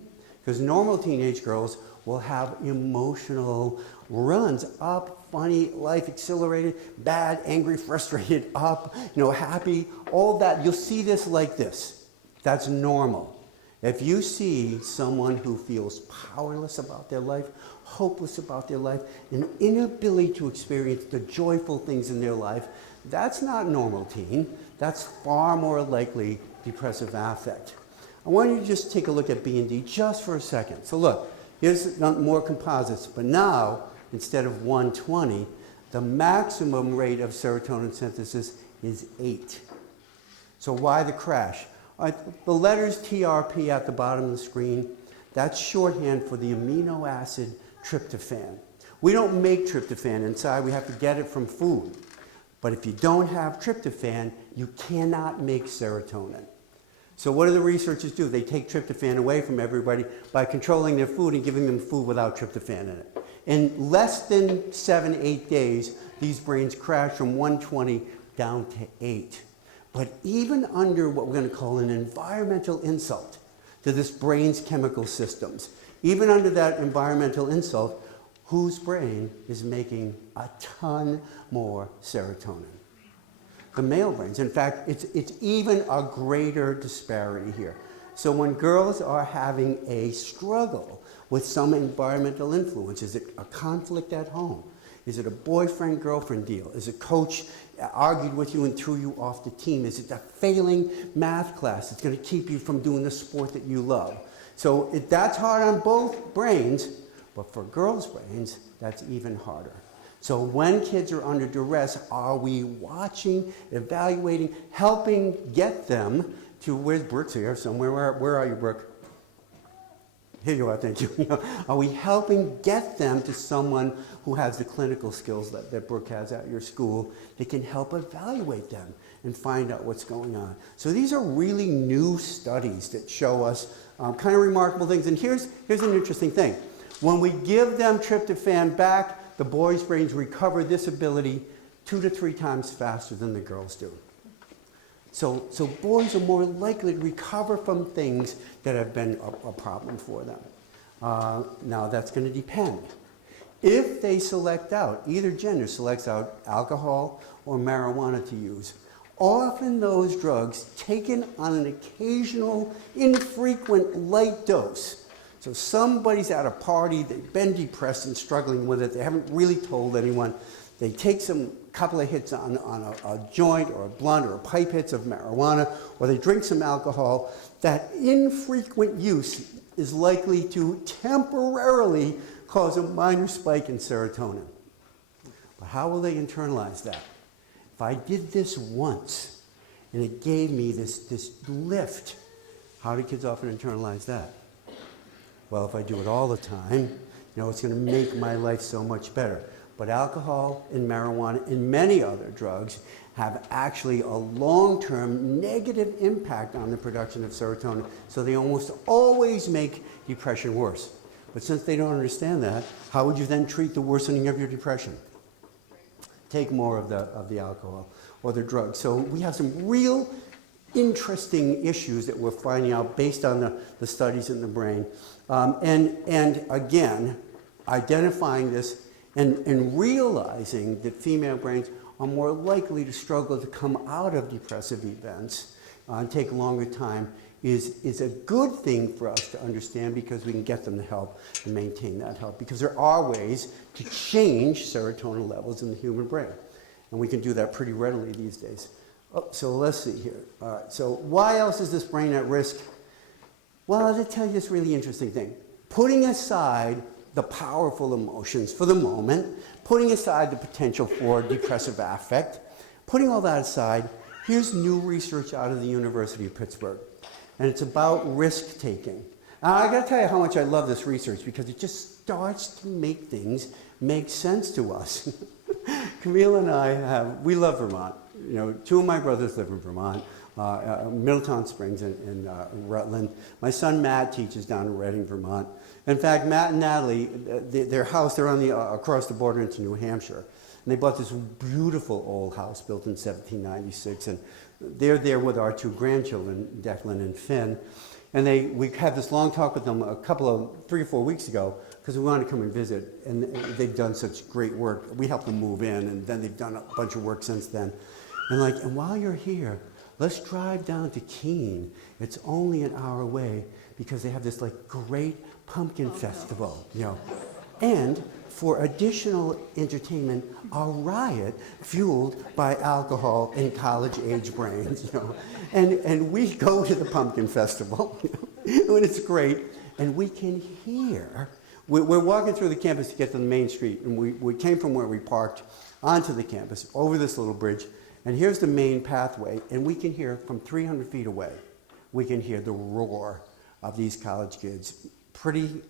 because normal teenage girls will have emotional runs up, funny, life accelerated, bad, angry, frustrated, up, happy, all that. You'll see this like this. That's normal. If you see someone who feels powerless about their life, hopeless about their life, an inability to experience the joyful things in their life, that's not normal, teen. That's far more likely depressive affect. I want you to just take a look at B and D just for a second. So look, here's more composites, but now, instead of 120, the maximum rate of serotonin synthesis is 8. So why the crash? All right, the letters TRP at the bottom of the screen, that's shorthand for the amino acid tryptophan. We don't make tryptophan inside, we have to get it from food. But if you don't have tryptophan, you cannot make serotonin. So what do the researchers do? They take tryptophan away from everybody by controlling their food and giving them food without tryptophan in it. In less than 7-8 days, these brains crash from 120 down to 8. But even under what we're going to call an environmental insult to this brain's chemical systems, even under that environmental insult, whose brain is making a ton more serotonin? The male brains. In fact, it's even a greater disparity here. So when girls are having a struggle with some environmental influence, is it a conflict at home? Is it a boyfriend-girlfriend deal? Is a coach argued with you and threw you off the team? Is it a failing math class that's going to keep you from doing the sport that you love? So that's hard on both brains, but for girls' brains, that's even harder. So when kids are under duress, are we watching, evaluating, helping get them to, where's Brooke's here somewhere? Where are you, Brooke? Here you are, thank you. Are we helping get them to someone who has the clinical skills that Brooke has at your school that can help evaluate them and find out what's going on? So these are really new studies that show us kind of remarkable things. And here's an interesting thing. When we give them tryptophan back, the boys' brains recover this ability 2 to 3 times faster than the girls do. So boys are more likely to recover from things that have been a problem for them. Now that's going to depend. if they select out, either gender selects out alcohol or marijuana to use, often those drugs taken on an occasional, infrequent, light dose. So somebody's at a party, they've been depressed and struggling with it, they haven't really told anyone, they take some couple of hits on a joint or a blunt or a pipe hits of marijuana, or they drink some alcohol. That infrequent use is likely to temporarily cause a minor spike in serotonin. But how will they internalize that? If I did this once and it gave me this lift, how do kids often internalize that? Well, if I do it all the time, it's going to make my life so much better. But alcohol and marijuana and many other drugs have actually a long-term negative impact on the production of serotonin, so they almost always make depression worse. But since they don't understand that, how would you then treat the worsening of your depression? Take more of the alcohol or the drugs. So we have some real interesting issues that we're finding out based on the studies in the brain. And again, identifying this and realizing that female brains are more likely to struggle to come out of depressive events and take a longer time is a good thing for us to understand, because we can get them the help and maintain that help, because there are ways to change serotonin levels in the human brain, and we can do that pretty readily these days. So let's see here. All right, so why else is this brain at risk? Well, I'll tell you this really interesting thing. Putting aside the powerful emotions for the moment, putting aside the potential for depressive affect, putting all that aside, here's new research out of the University of Pittsburgh, and it's about risk-taking. Now, I gotta tell you how much I love this research, because it just starts to make things make sense to us. Camille and I we love Vermont. Two of my brothers live in Vermont, Middletown Springs and Rutland. My son Matt teaches down in Reading, Vermont. In fact, Matt and Natalie, their house, they're on across the border into New Hampshire. And they bought this beautiful old house built in 1796. And they're there with our two grandchildren, Declan and Finn. And we had this long talk with them 3 or 4 weeks ago, because we wanted to come and visit. And they've done such great work. We helped them move in, and then they've done a bunch of work since then. And while you're here, let's drive down to Keene. It's only an hour away, because they have this great pumpkin festival, And for additional entertainment, a riot fueled by alcohol and college-age brains, And we go to the pumpkin festival, and it's great, and we can hear. We're walking through the campus to get to the main street, and we came from where we parked onto the campus, over this little bridge, and here's the main pathway, and we can hear from 300 feet away, we can hear the roar of these college kids. Pretty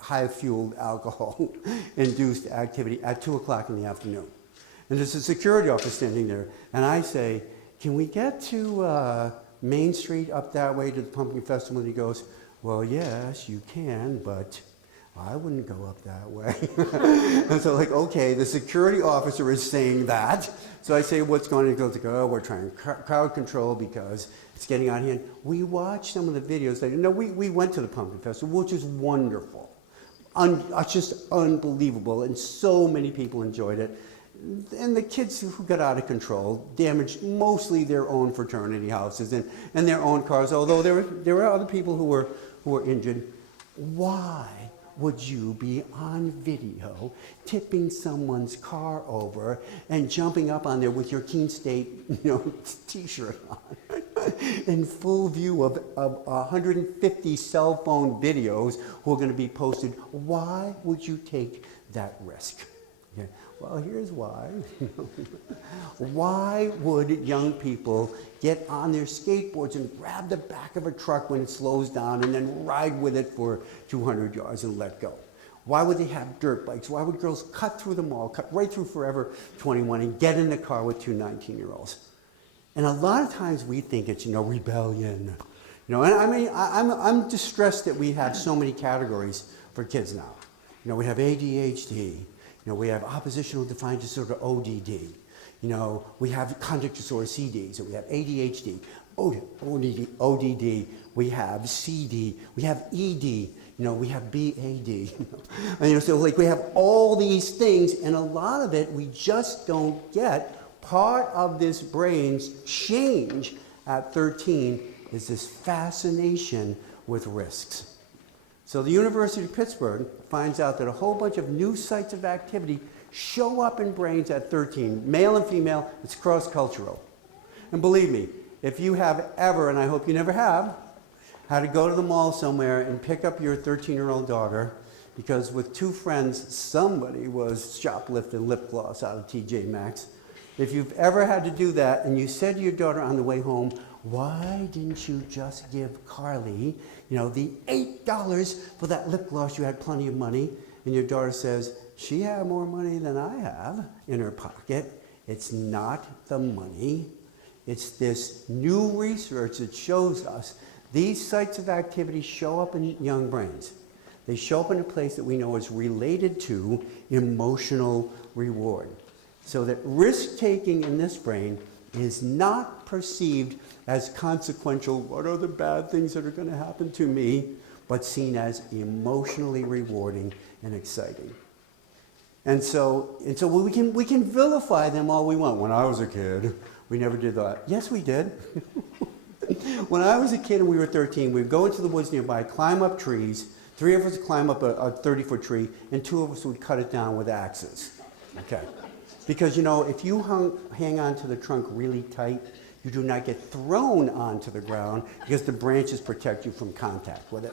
high-fueled alcohol-induced activity at 2 o'clock in the afternoon. And there's a security officer standing there, and I say, can we get to Main Street up that way to the Pumpkin Festival? And he goes, well, yes, you can, but I wouldn't go up that way. And so okay, the security officer is saying that. So I say, what's going on? He goes, we're trying crowd control because it's getting out of hand. We watched some of the videos. We went to the Pumpkin Festival, which is wonderful. Just unbelievable, and so many people enjoyed it. And the kids who got out of control damaged mostly their own fraternity houses and their own cars, although there were other people who were injured. Why would you be on video tipping someone's car over and jumping up on there with your Keene State t-shirt on in full view of 150 cell phone videos who are going to be posted? Why would you take that risk? Okay. Well, here's why. Why would young people get on their skateboards and grab the back of a truck when it slows down and then ride with it for 200 yards and let go? Why would they have dirt bikes? Why would girls cut through the mall, cut right through Forever 21 and get in the car with two 19-year-olds? And a lot of times we think it's, rebellion. And I'm distressed that we have so many categories for kids now. We have ADHD. We have oppositional defiant disorder, ODD. We have conduct disorder, CD. So we have ADHD, ODD. We have CD. We have ED. We have BAD. And, so like we have all these things, and a lot of it we just don't get. Part of this brain's change at 13 is this fascination with risks. So the University of Pittsburgh finds out that a whole bunch of new sites of activity show up in brains at 13, male and female. It's cross-cultural. And believe me, if you have ever, and I hope you never have, had to go to the mall somewhere and pick up your 13-year-old daughter because with two friends, somebody was shoplifting lip gloss out of TJ Maxx. If you've ever had to do that and you said to your daughter on the way home, why didn't you just give Carly, the $8 for that lip gloss? You had plenty of money. And your daughter says, she had more money than I have in her pocket. It's not the money. It's this new research that shows us these sites of activity show up in young brains. They show up in a place that we know is related to emotional reward. So that risk-taking in this brain is not perceived as consequential, what are the bad things that are going to happen to me, but seen as emotionally rewarding and exciting. And so we can vilify them all we want. When I was a kid, we never did that. Yes, we did. When I was a kid and we were 13, we'd go into the woods nearby, climb up trees. 3 of us would climb up a 30-foot tree, and 2 of us would cut it down with axes. Okay. Because, if you hang on to the trunk really tight, you do not get thrown onto the ground because the branches protect you from contact with it,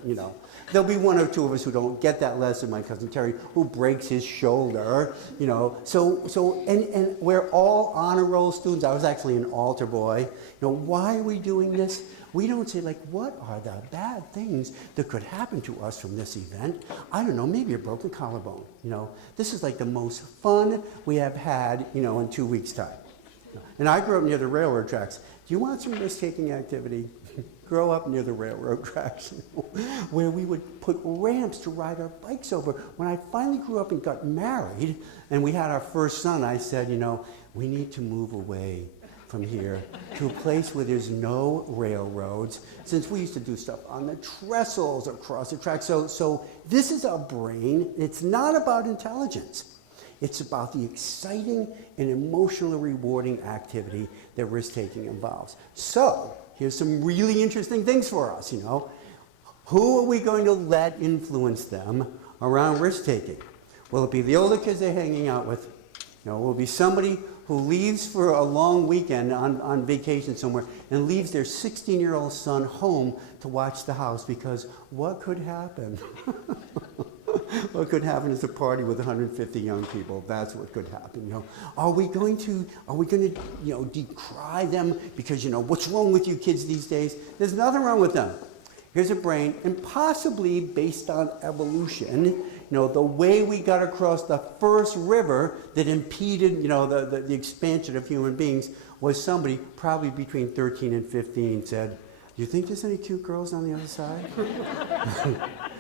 There'll be 1 or 2 of us who don't get that lesson, my cousin Terry, who breaks his shoulder, and we're all honor roll students. I was actually an altar boy. Why are we doing this? We don't say, what are the bad things that could happen to us from this event? I don't know, maybe a broken collarbone. This is like the most fun we have had, in 2 weeks' time. And I grew up near the railroad tracks. Do you want some risk-taking activity? Grow up near the railroad tracks, where we would put ramps to ride our bikes over. When I finally grew up and got married, and we had our first son, I said, we need to move away from here to a place where there's no railroads, since we used to do stuff on the trestles across the tracks. So this is a brain. It's not about intelligence. It's about the exciting and emotionally rewarding activity that risk-taking involves. So here's some really interesting things for us, Who are we going to let influence them around risk-taking? Will it be the older kids they're hanging out with? Will it be somebody who leaves for a long weekend on vacation somewhere and leaves their 16-year-old son home to watch the house because what could happen? What could happen is a party with 150 young people. That's what could happen. Are we going to decry them because what's wrong with you kids these days? There's nothing wrong with them. Here's a brain, and possibly based on evolution, the way we got across the first river that impeded, the expansion of human beings was somebody probably between 13 and 15 said, do you think there's any cute girls on the other side?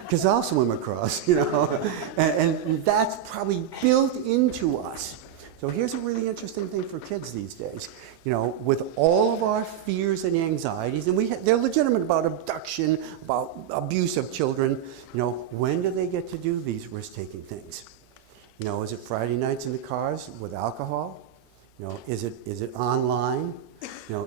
Because I'll swim across, and that's probably built into us. So here's a really interesting thing for kids these days. With all of our fears and anxieties, and they're legitimate about abduction, about abuse of children, when do they get to do these risk-taking things? Is it Friday nights in the cars with alcohol? Is it online?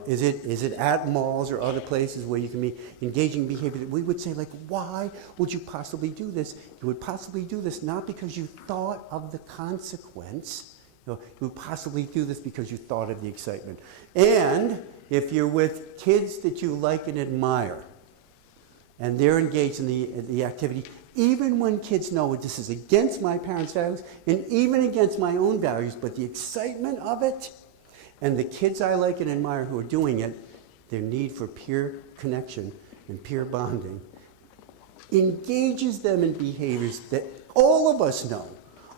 Is it at malls or other places where you can be engaging behavior that we would say, why would you possibly do this? You would possibly do this not because you thought of the consequence. You would possibly do this because you thought of the excitement. And if you're with kids that you like and admire, and they're engaged in the activity, even when kids know this is against my parents' values, and even against my own values, but the excitement of it, and the kids I like and admire who are doing it, their need for peer connection and peer bonding engages them in behaviors that all of us know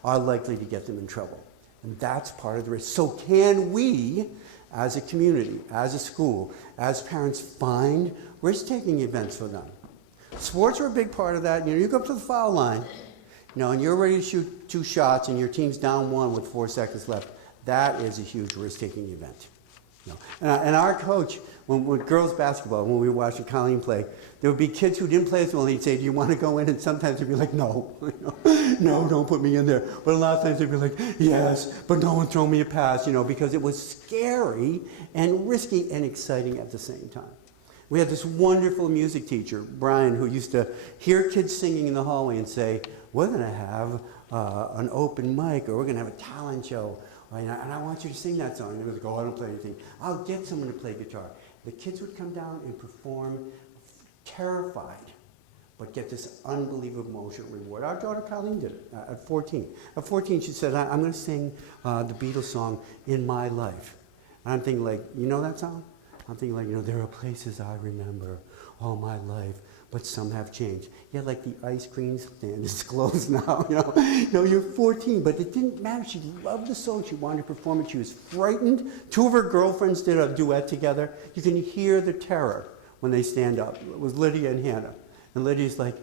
are likely to get them in trouble. And that's part of the risk. So can we, as a community, as a school, as parents, find risk-taking events for them? Sports are a big part of that. You go up to the foul line, and you're ready to shoot 2 shots and your team's down 1 with 4 seconds left. That is a huge risk-taking event. You know? And our coach, when girls basketball, when we were watching Colleen play, there would be kids who didn't play as well, and he'd say, do you want to go in? And sometimes he'd be like, no, no, don't put me in there. But a lot of times he'd be like, yes, but no one throw me a pass, because it was scary and risky and exciting at the same time. We had this wonderful music teacher, Brian, who used to hear kids singing in the hallway and say, we're going to have an open mic, or we're going to have a talent show, and I want you to sing that song. And he would go, I don't play anything. I'll get someone to play guitar. The kids would come down and perform, terrified, but get this unbelievable emotional reward. Our daughter Colleen did it at 14. At 14, she said, I'm going to sing the Beatles song, In My Life. And I'm thinking, like, you know that song? I'm thinking, like, there are places I remember all my life, but some have changed. Yeah, like the ice cream stand is closed now, you're 14, but it didn't matter. She loved the song. She wanted to perform it. She was frightened. Two of her girlfriends did a duet together. You can hear the terror when they stand up. It was Lydia and Hannah. And Lydia's like,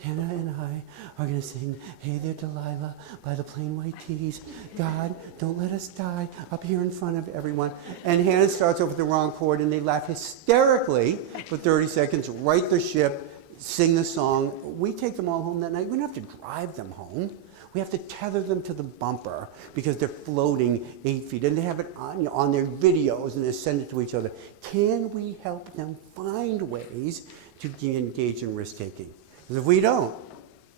Hannah and I are going to sing Hey There Delilah by the Plain White Tees. God, don't let us die up here in front of everyone. And Hannah starts over the wrong chord, and they laugh hysterically for 30 seconds, right the ship, sing the song. We take them all home that night. We don't have to drive them home. We have to tether them to the bumper because they're floating 8 feet, and they have it on their videos, and they send it to each other. Can we help them find ways to engage in risk-taking? Because if we don't,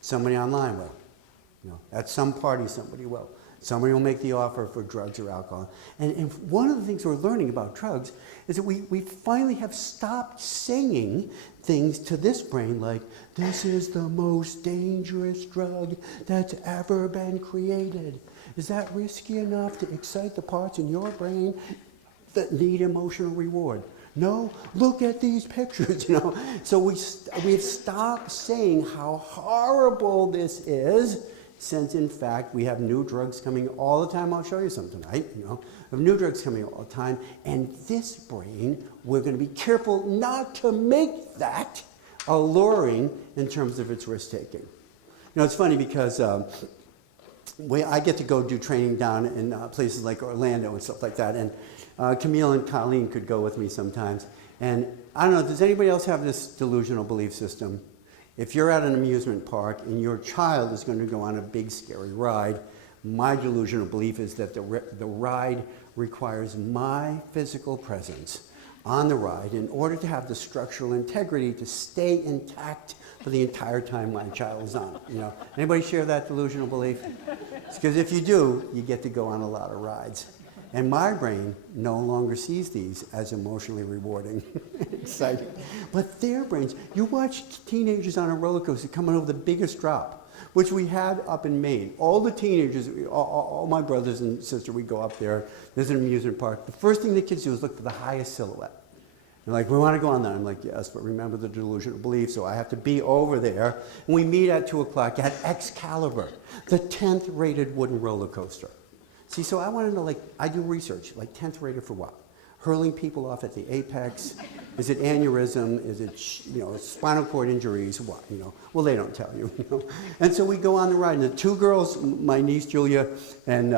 somebody online will. At some party, somebody will. Somebody will make the offer for drugs or alcohol. And one of the things we're learning about drugs is that we finally have stopped saying things to this brain like, this is the most dangerous drug that's ever been created. Is that risky enough to excite the parts in your brain that need emotional reward? No, look at these pictures, So we've stopped saying how horrible this is, since in fact we have new drugs coming all the time. I'll show you some tonight, We have new drugs coming all the time, and this brain, we're going to be careful not to make that alluring in terms of its risk-taking. It's funny because I get to go do training down in places like Orlando and stuff like that, and Camille and Colleen could go with me sometimes. And I don't know, does anybody else have this delusional belief system? If you're at an amusement park and your child is going to go on a big scary ride, my delusional belief is that the ride requires my physical presence on the ride in order to have the structural integrity to stay intact for the entire time my child is on. Anybody share that delusional belief? Because if you do, you get to go on a lot of rides. And my brain no longer sees these as emotionally rewarding, exciting. But their brains, you watch teenagers on a roller coaster coming over the biggest drop, which we had up in Maine. All the teenagers, all my brothers and sister, we go up there. There's an amusement park. The first thing the kids do is look for the highest silhouette. They're like, we want to go on that. I'm like, yes, but remember the delusional belief, so I have to be over there. And we meet at 2 o'clock at Excalibur, the 10th rated wooden roller coaster. See, so I want to know, I do research, 10th rated for what? Hurling people off at the apex? Is it aneurysm? Is it, spinal cord injuries? What, Well, they don't tell you, And so we go on the ride, and the two girls, my niece Julia and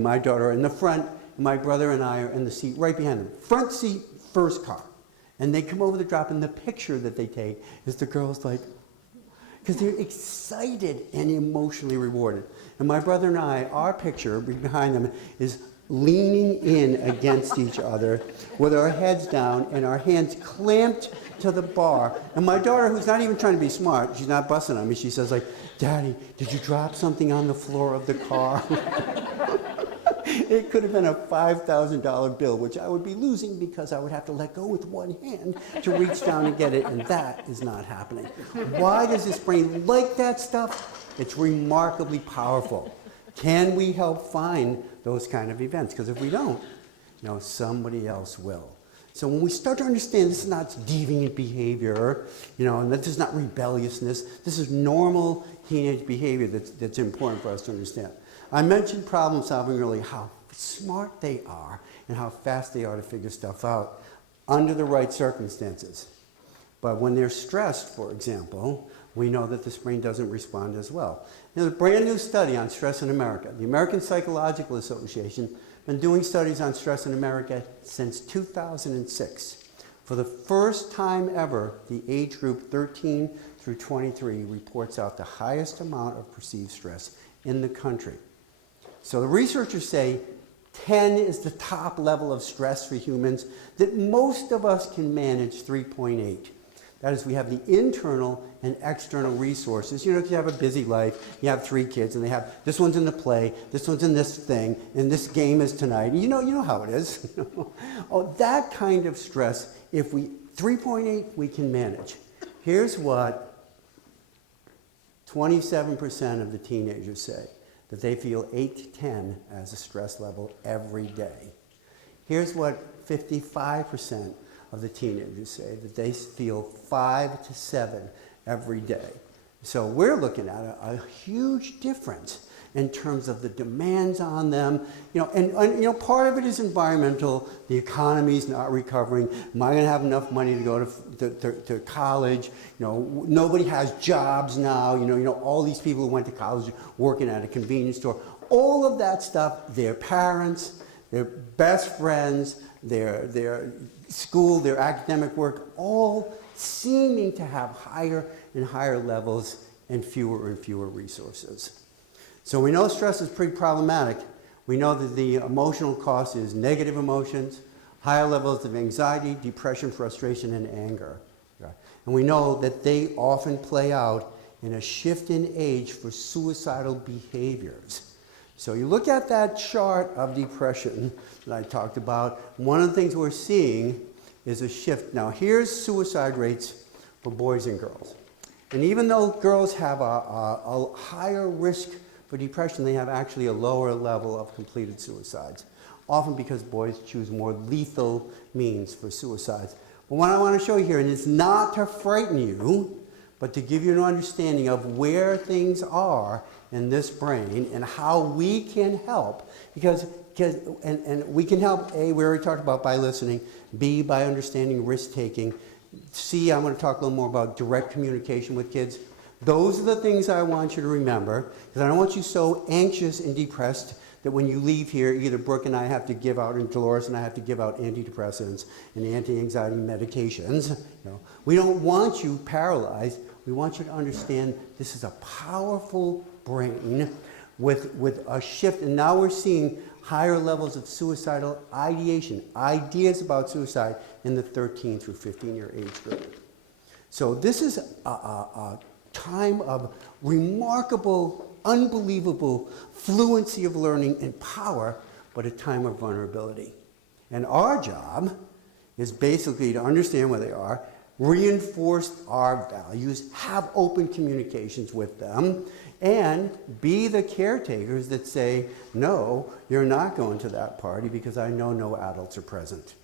my daughter, are in the front, and my brother and I are in the seat right behind them. Front seat, first car. And they come over the drop, and the picture that they take is the girls because they're excited and emotionally rewarded. And my brother and I, our picture behind them is leaning in against each other with our heads down and our hands clamped to the bar. And my daughter, who's not even trying to be smart, she's not busting on me, she says Daddy, did you drop something on the floor of the car? It could have been a $5,000 bill, which I would be losing because I would have to let go with one hand to reach down and get it, and that is not happening. Why does this brain like that stuff? It's remarkably powerful. Can we help find those kind of events? Because if we don't, somebody else will. So when we start to understand this is not deviant behavior, and this is not rebelliousness, this is normal teenage behavior that's important for us to understand. I mentioned problem solving earlier, how smart they are and how fast they are to figure stuff out under the right circumstances. But when they're stressed, for example, we know that this brain doesn't respond as well. There's a brand new study on stress in America. The American Psychological Association been doing studies on stress in America since 2006. For the first time ever, the age group 13 through 23 reports out the highest amount of perceived stress in the country. So the researchers say 10 is the top level of stress for humans, that most of us can manage 3.8. That is, we have the internal and external resources. You know, if you have a busy life, you have 3 kids, and they have, this one's in the play, this one's in this thing, and this game is tonight. You know how it is. Oh, that kind of stress, if we, 3.8, we can manage. Here's what 27% of the teenagers say, that they feel 8 to 10 as a stress level every day. Here's what 55% of the teenagers say, that they feel 5 to 7 every day. So we're looking at a huge difference in terms of the demands on them. And part of it is environmental. The economy's not recovering. Am I going to have enough money to go to college? Nobody has jobs now. All these people who went to college working at a convenience store. All of that stuff, their parents, their best friends, their school, their academic work, all seeming to have higher and higher levels and fewer resources. So we know stress is pretty problematic. We know that the emotional cost is negative emotions, higher levels of anxiety, depression, frustration, and anger. And we know that they often play out in a shift in age for suicidal behaviors. So you look at that chart of depression that I talked about, one of the things we're seeing is a shift. Now here's suicide rates for boys and girls. And even though girls have a higher risk for depression, they have actually a lower level of completed suicides, often because boys choose more lethal means for suicides. But what I want to show you here, and it's not to frighten you, but to give you an understanding of where things are in this brain and how we can help, because we can help, A, we already talked about by listening, B, by understanding risk-taking, C, I'm going to talk a little more about direct communication with kids. Those are the things I want you to remember, because I don't want you so anxious and depressed that when you leave here, either Brooke and I have to give out, and Dolores and I have to give out antidepressants and anti-anxiety medications. We don't want you paralyzed. We want you to understand this is a powerful brain with a shift. And now we're seeing higher levels of suicidal ideation, ideas about suicide in the 13 through 15-year age group. So this is a time of remarkable, unbelievable fluency of learning and power, but a time of vulnerability. And our job is basically to understand where they are, reinforce our values, have open communications with them, and be the caretakers that say, no, you're not going to that party because I know no adults are present.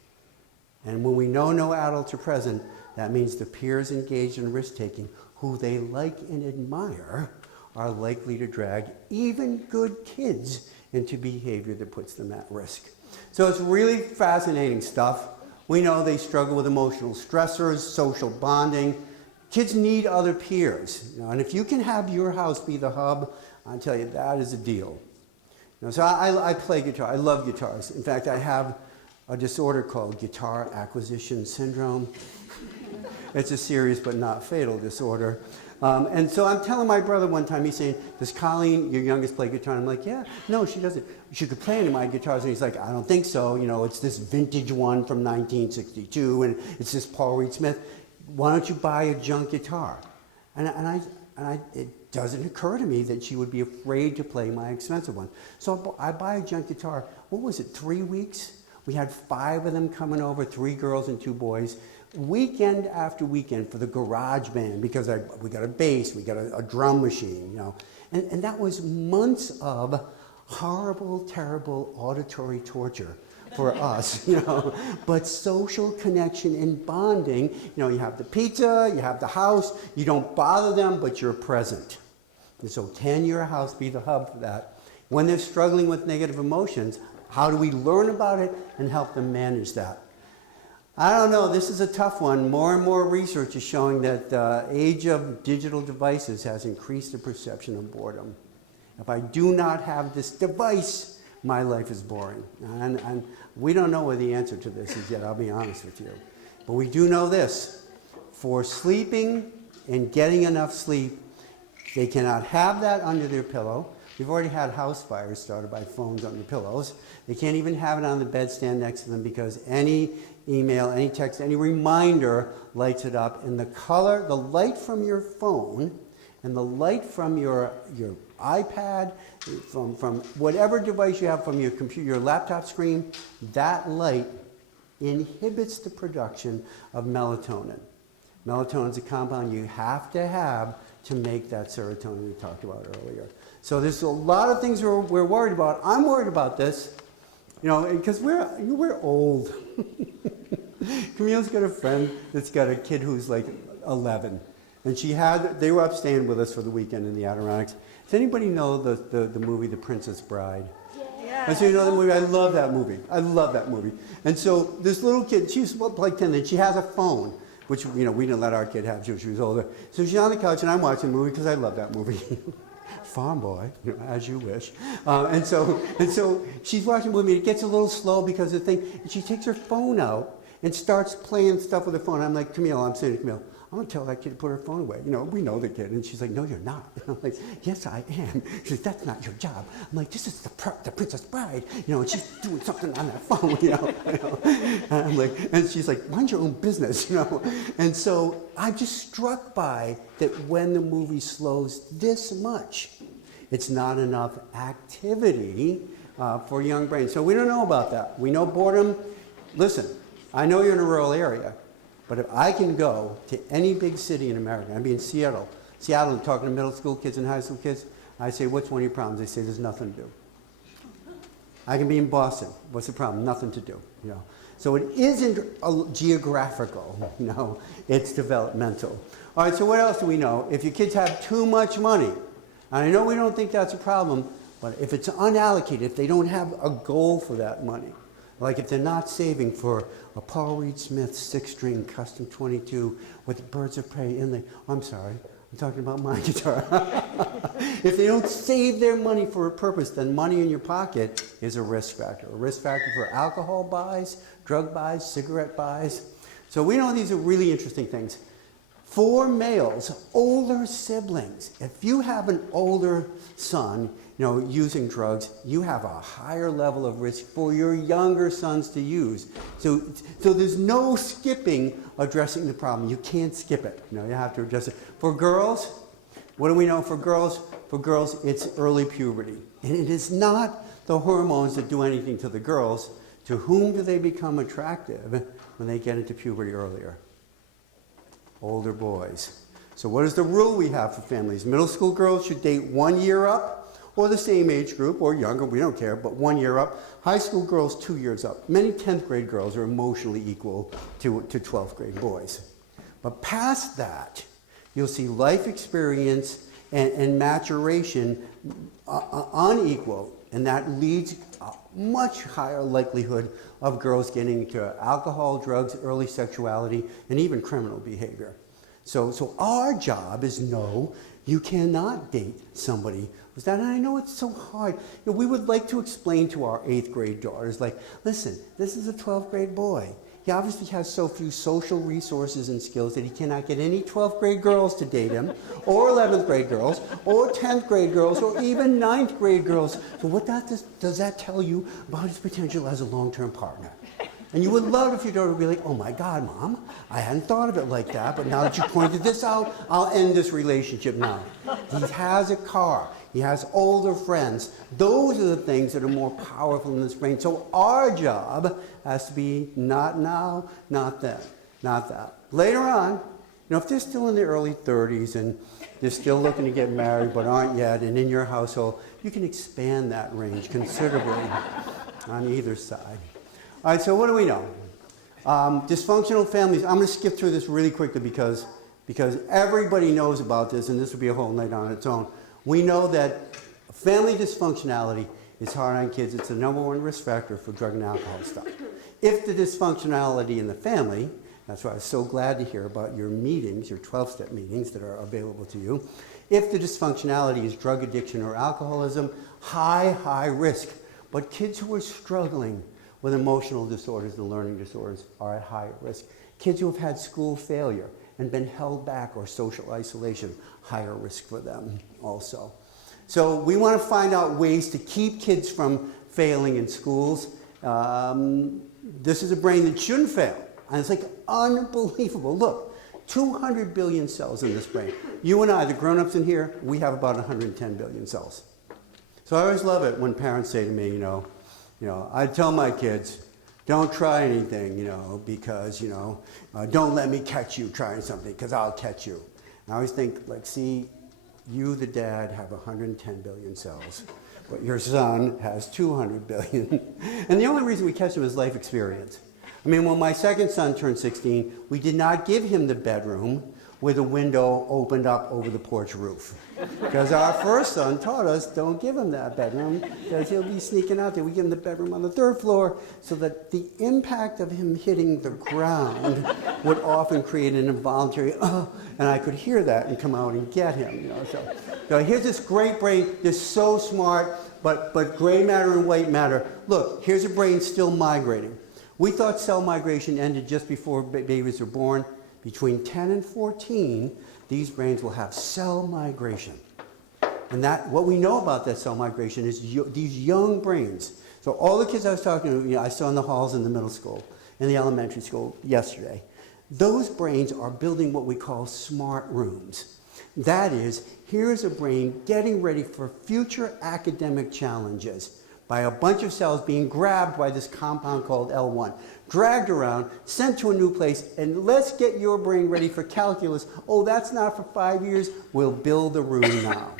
And when we know no adults are present, that means the peers engaged in risk-taking, who they like and admire, are likely to drag even good kids into behavior that puts them at risk. So it's really fascinating stuff. We know they struggle with emotional stressors, social bonding. Kids need other peers. And if you can have your house be the hub, I tell you, that is a deal. So I play guitar. I love guitars. In fact, I have a disorder called guitar acquisition syndrome. It's a serious but not fatal disorder. And so I'm telling my brother one time, he's saying, does Colleen, your youngest, play guitar? And I'm like, yeah, no, she doesn't. She could play any of my guitars. And he's like, I don't think so. It's this vintage one from 1962, and it's this Paul Reed Smith. Why don't you buy a junk guitar? And it doesn't occur to me that she would be afraid to play my expensive one. So I buy a junk guitar. What was it, 3 weeks? We had 5 of them coming over, 3 girls and 2 boys. Weekend after weekend for the garage band, because we got a bass, we got a drum machine, and that was months of horrible, terrible auditory torture for us, but social connection and bonding. You have the pizza, you have the house, you don't bother them, but you're present. And so can your house be the hub for that? When they're struggling with negative emotions, how do we learn about it and help them manage that? I don't know, this is a tough one. More and more research is showing that the age of digital devices has increased the perception of boredom. If I do not have this device, my life is boring. And we don't know what the answer to this is yet, I'll be honest with you. But we do know this. For sleeping and getting enough sleep, they cannot have that under their pillow. We've already had house fires started by phones under pillows. They can't even have it on the bedstand next to them because any email, any text, any reminder lights it up. And the color, the light from your phone and the light from your iPad, from whatever device you have, from your computer, your laptop screen, that light inhibits the production of melatonin. Melatonin is a compound you have to make that serotonin we talked about earlier. So there's a lot of things we're worried about. I'm worried about this, because we're old. Camille's got a friend that's got a kid who's like 11, and they were up staying with us for the weekend in the Adirondacks. Does anybody know the movie The Princess Bride? Yeah. And so you know the movie, I love that movie. And so this little kid, she's like 10, and she has a phone, which we didn't let our kid have till she was older. So she's on the couch, and I'm watching the movie because I love that movie. Farm boy, as you wish. And so she's watching the movie, and it gets a little slow because of the thing, and she takes her phone out and starts playing stuff with her phone. I'm like, Camille, I'm saying to Camille, I'm going to tell that kid to put her phone away. We know the kid. And she's like, no, you're not. And I'm like, yes, I am. She says, that's not your job. I'm like, this is the Princess Bride, and she's doing something on that phone, And I'm like, and she's like, mind your own business, And so I'm just struck by that when the movie slows this much, it's not enough activity for young brains. So we don't know about that. We know boredom. Listen, I know you're in a rural area. But if I can go to any big city in America, I'd be in Seattle, talking to middle school kids and high school kids, I say, what's one of your problems? They say, there's nothing to do. I can be in Boston. What's the problem? Nothing to do. So it isn't geographical, it's developmental. All right, so what else do we know? If your kids have too much money, and I know we don't think that's a problem, but if it's unallocated, if they don't have a goal for that money, like if they're not saving for a Paul Reed Smith 6-string custom 22 with Birds of Prey inlay. I'm sorry, I'm talking about my guitar. If they don't save their money for a purpose, then money in your pocket is a risk factor. A risk factor for alcohol buys, drug buys, cigarette buys. So we know these are really interesting things. For males, older siblings, if you have an older son, using drugs, you have a higher level of risk for your younger sons to use. So there's no skipping addressing the problem. You can't skip it. You have to address it. For girls, what do we know for girls? For girls, it's early puberty. And it is not the hormones that do anything to the girls. To whom do they become attractive when they get into puberty earlier? Older boys. So what is the rule we have for families? Middle school girls should date 1 year up, or the same age group, or younger, we don't care, but 1 year up. High school girls, 2 years up. Many 10th grade girls are emotionally equal to 12th grade boys. But past that, you'll see life experience and maturation unequal, and that leads a much higher likelihood of girls getting into alcohol, drugs, early sexuality, and even criminal behavior. So our job is no, you cannot date somebody who's that. And I know it's so hard. We would like to explain to our 8th grade daughters, like, listen, this is a 12th grade boy. He obviously has so few social resources and skills that he cannot get any 12th grade girls to date him, or 11th grade girls, or 10th grade girls, or even 9th grade girls. So what does that tell you about his potential as a long-term partner? And you would love if your daughter would be like, oh my God, Mom, I hadn't thought of it like that, but now that you pointed this out, I'll end this relationship now. He has a car. He has older friends. Those are the things that are more powerful in this brain. So our job has to be not now, not then, not that. Later on, if they're still in their early 30s and they're still looking to get married but aren't yet, and in your household, you can expand that range considerably on either side. All right, so what do we know? Dysfunctional families. I'm going to skip through this really quickly because everybody knows about this, and this would be a whole night on its own. We know that family dysfunctionality is hard on kids. It's the #1 risk factor for drug and alcohol stuff. If the dysfunctionality in the family, that's why I was so glad to hear about your meetings, your 12-step meetings that are available to you. If the dysfunctionality is drug addiction or alcoholism, high risk. But kids who are struggling with emotional disorders and learning disorders are at higher risk. Kids who have had school failure and been held back or social isolation, higher risk for them also. So we want to find out ways to keep kids from failing in schools. This is a brain that shouldn't fail. And it's like unbelievable. Look, 200 billion cells in this brain. You and I, the grown-ups in here, we have about 110 billion cells. So I always love it when parents say to me, I tell my kids, don't try anything, because, don't let me catch you trying something, because I'll catch you. And I always think, see, you, the dad, have 110 billion cells, but your son has 200 billion. And the only reason we catch him is life experience. I mean, when my second son turned 16, we did not give him the bedroom with a window opened up over the porch roof. Because our first son taught us, don't give him that bedroom, because he'll be sneaking out there. We give him the bedroom on the 3rd floor, so that the impact of him hitting the ground would often create an involuntary, and I could hear that and come out and get him. So here's this great brain, they're so smart, but gray matter and white matter. Look, here's a brain still migrating. We thought cell migration ended just before babies are born. Between 10 and 14, these brains will have cell migration. And what we know about that cell migration is these young brains. So all the kids I was talking to, I saw in the halls in the middle school, in the elementary school yesterday, those brains are building what we call smart rooms. That is, here's a brain getting ready for future academic challenges by a bunch of cells being grabbed by this compound called L1, dragged around, sent to a new place, and let's get your brain ready for calculus. Oh, that's not for 5 years. We'll build a room now.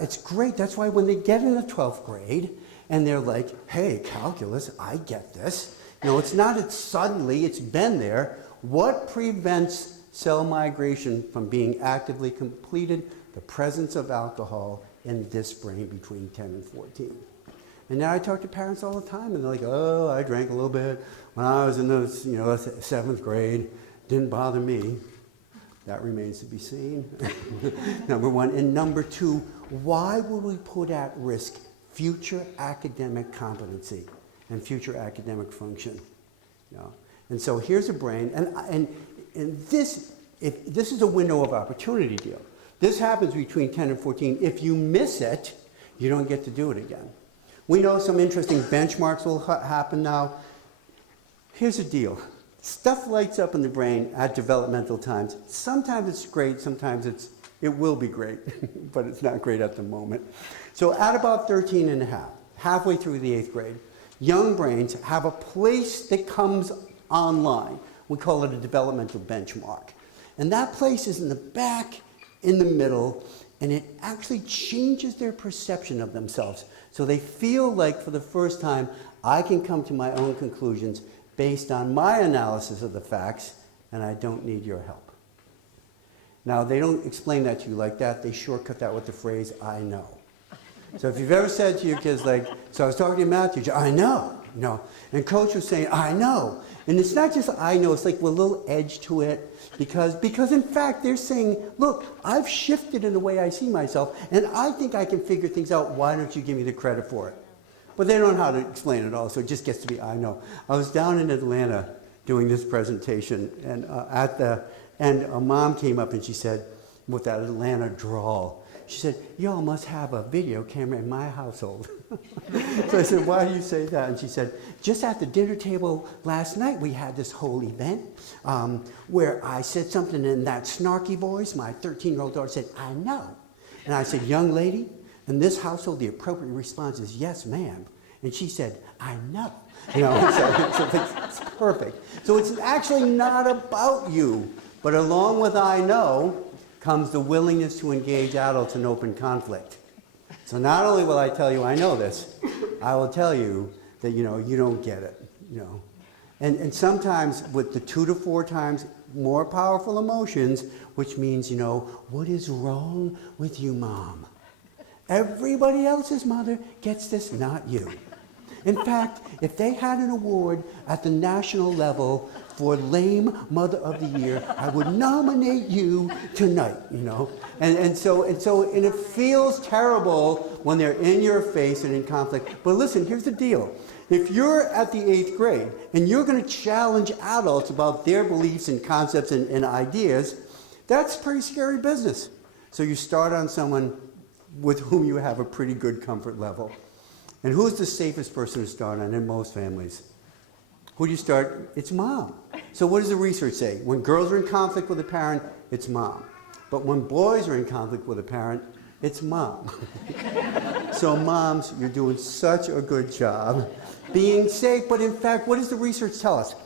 It's great. That's why when they get in the 12th grade and they're like, hey, calculus, I get this. It's not suddenly, it's been there. What prevents cell migration from being actively completed? The presence of alcohol in this brain between 10 and 14. And now I talk to parents all the time, and they're like, oh, I drank a little bit when I was in the 7th grade. Didn't bother me. That remains to be seen, number one. And number two, why would we put at risk future academic competency and future academic function? And so here's a brain, and this is a window of opportunity deal. This happens between 10 and 14. If you miss it, you don't get to do it again. We know some interesting benchmarks will happen now. Here's the deal. Stuff lights up in the brain at developmental times. Sometimes it's great, sometimes it will be great, but it's not great at the moment. So at about 13 and a half, halfway through the 8th grade, young brains have a place that comes online. We call it a developmental benchmark. And that place is in the back, in the middle, and it actually changes their perception of themselves. So they feel like for the first time, I can come to my own conclusions based on my analysis of the facts, and I don't need your help. Now, they don't explain that to you like that. They shortcut that with the phrase, I know. So if you've ever said to your kids, so I was talking to your math teacher, I know. And coach was saying, I know. And it's not just I know, it's like with a little edge to it. Because in fact, they're saying, look, I've shifted in the way I see myself, and I think I can figure things out. Why don't you give me the credit for it? But they don't know how to explain it all, so it just gets to be, I know. I was down in Atlanta doing this presentation, and a mom came up and she said, with that Atlanta drawl, she said, y'all must have a video camera in my household. So I said, why do you say that? And she said, just at the dinner table last night, we had this whole event where I said something in that snarky voice. My 13-year-old daughter said, I know. And I said, young lady, in this household, the appropriate response is, yes, ma'am. And she said, I know. So it's perfect. So it's actually not about you, but along with I know comes the willingness to engage adults in open conflict. So not only will I tell you I know this, I will tell you that you don't get it. And sometimes with the 2 to 4 times more powerful emotions, which means, what is wrong with you, Mom? Everybody else's mother gets this, not you. In fact, if they had an award at the national level for Lame Mother of the Year, I would nominate you tonight, And it feels terrible when they're in your face and in conflict. But listen, here's the deal. If you're at the 8th grade and you're going to challenge adults about their beliefs and concepts and ideas, that's pretty scary business. So you start on someone with whom you have a pretty good comfort level. And who's the safest person to start on in most families? Who do you start? It's mom. So what does the research say? When girls are in conflict with a parent, it's mom. But when boys are in conflict with a parent, it's mom. So moms, you're doing such a good job being safe. But in fact, what does the research tell us?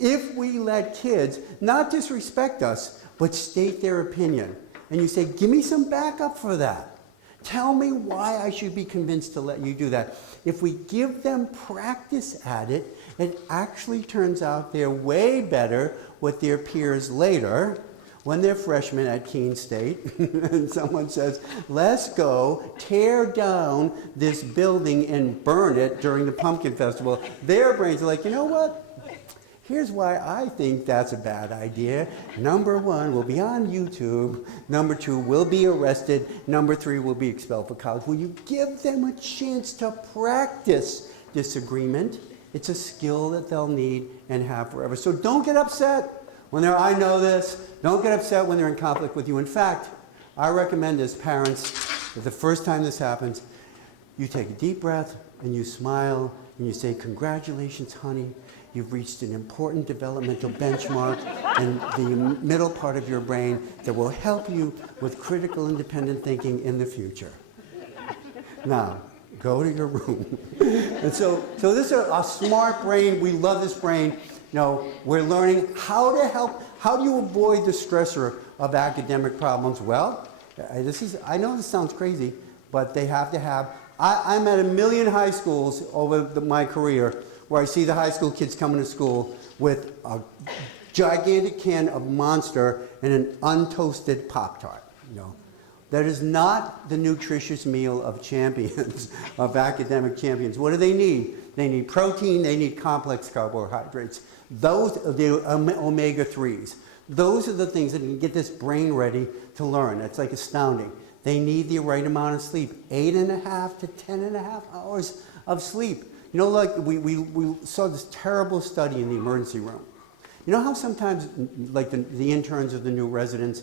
If we let kids not disrespect us, but state their opinion, and you say, give me some backup for that. Tell me why I should be convinced to let you do that. If we give them practice at it, it actually turns out they're way better with their peers later when they're freshmen at Keene State and someone says, let's go tear down this building and burn it during the Pumpkin Festival. Their brains are like, you know what? Here's why I think that's a bad idea. Number 1, we'll be on YouTube. Number 2, we'll be arrested. Number 3, we'll be expelled from college. Will you give them a chance to practice disagreement? It's a skill that they'll need and have forever. So don't get upset when they're, I know this. Don't get upset when they're in conflict with you. In fact, I recommend as parents that the first time this happens, you take a deep breath and you smile and you say, congratulations, honey. You've reached an important developmental benchmark in the middle part of your brain that will help you with critical independent thinking in the future. Now, go to your room. And so this is a smart brain. We love this brain. You know, we're learning how to help. How do you avoid the stressor of academic problems? Well, I know this sounds crazy, but they have to have. I'm at 1 million high schools over my career where I see the high school kids coming to school with a gigantic can of Monster and an untoasted Pop-Tart. You know, that is not the nutritious meal of champions, of academic champions. What do they need? They need protein, they need complex carbohydrates. Those are the omega-3s. Those are the things that can get this brain ready to learn. It's like astounding. They need the right amount of sleep, 8.5 to 10.5 hours of sleep. You know, like we saw this terrible study in the emergency room. You know how sometimes, like the interns of the new residents,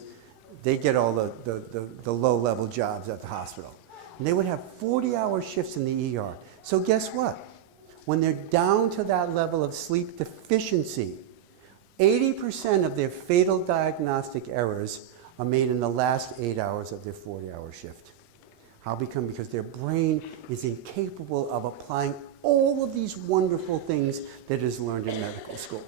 they get all the low-level jobs at the hospital. And they would have 40-hour shifts in the ER. So guess what? When they're down to that level of sleep deficiency, 80% of their fatal diagnostic errors are made in the last 8 hours of their 40-hour shift. How become? Because their brain is incapable of applying all of these wonderful things that is learned in medical school.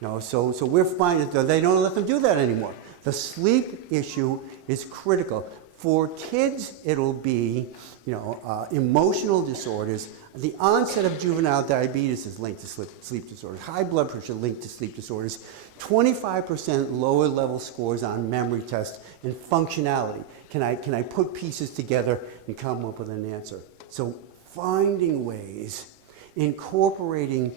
You know, so we're finding that they don't let them do that anymore. The sleep issue is critical. For kids, it'll be, emotional disorders. The onset of juvenile diabetes is linked to sleep disorders. High blood pressure linked to sleep disorders. 25% lower level scores on memory tests and functionality. Can I put pieces together and come up with an answer? So finding ways, incorporating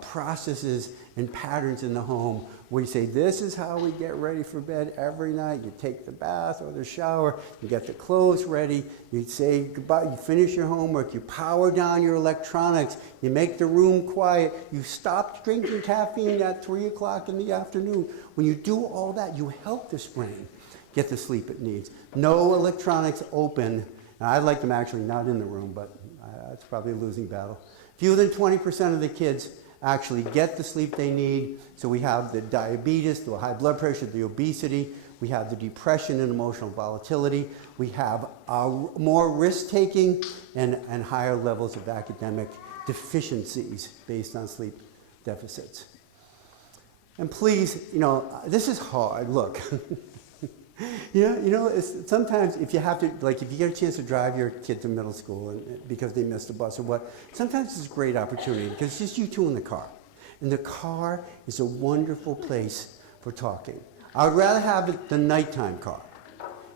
processes and patterns in the home where you say, this is how we get ready for bed every night. You take the bath or the shower, you get the clothes ready, you say goodbye, you finish your homework, you power down your electronics, you make the room quiet, you stop drinking caffeine at 3 o'clock in the afternoon. When you do all that, you help this brain get the sleep it needs. No electronics open. And I like them actually not in the room, but it's probably a losing battle. Fewer than 20% of the kids actually get the sleep they need. So we have the diabetes, the high blood pressure, the obesity. We have the depression and emotional volatility. We have more risk-taking and higher levels of academic deficiencies based on sleep deficits. And please, this is hard. Look. Sometimes if you have to, if you get a chance to drive your kid to middle school because they missed the bus or what, sometimes it's a great opportunity because it's just you two in the car. And the car is a wonderful place for talking. I would rather have the nighttime car.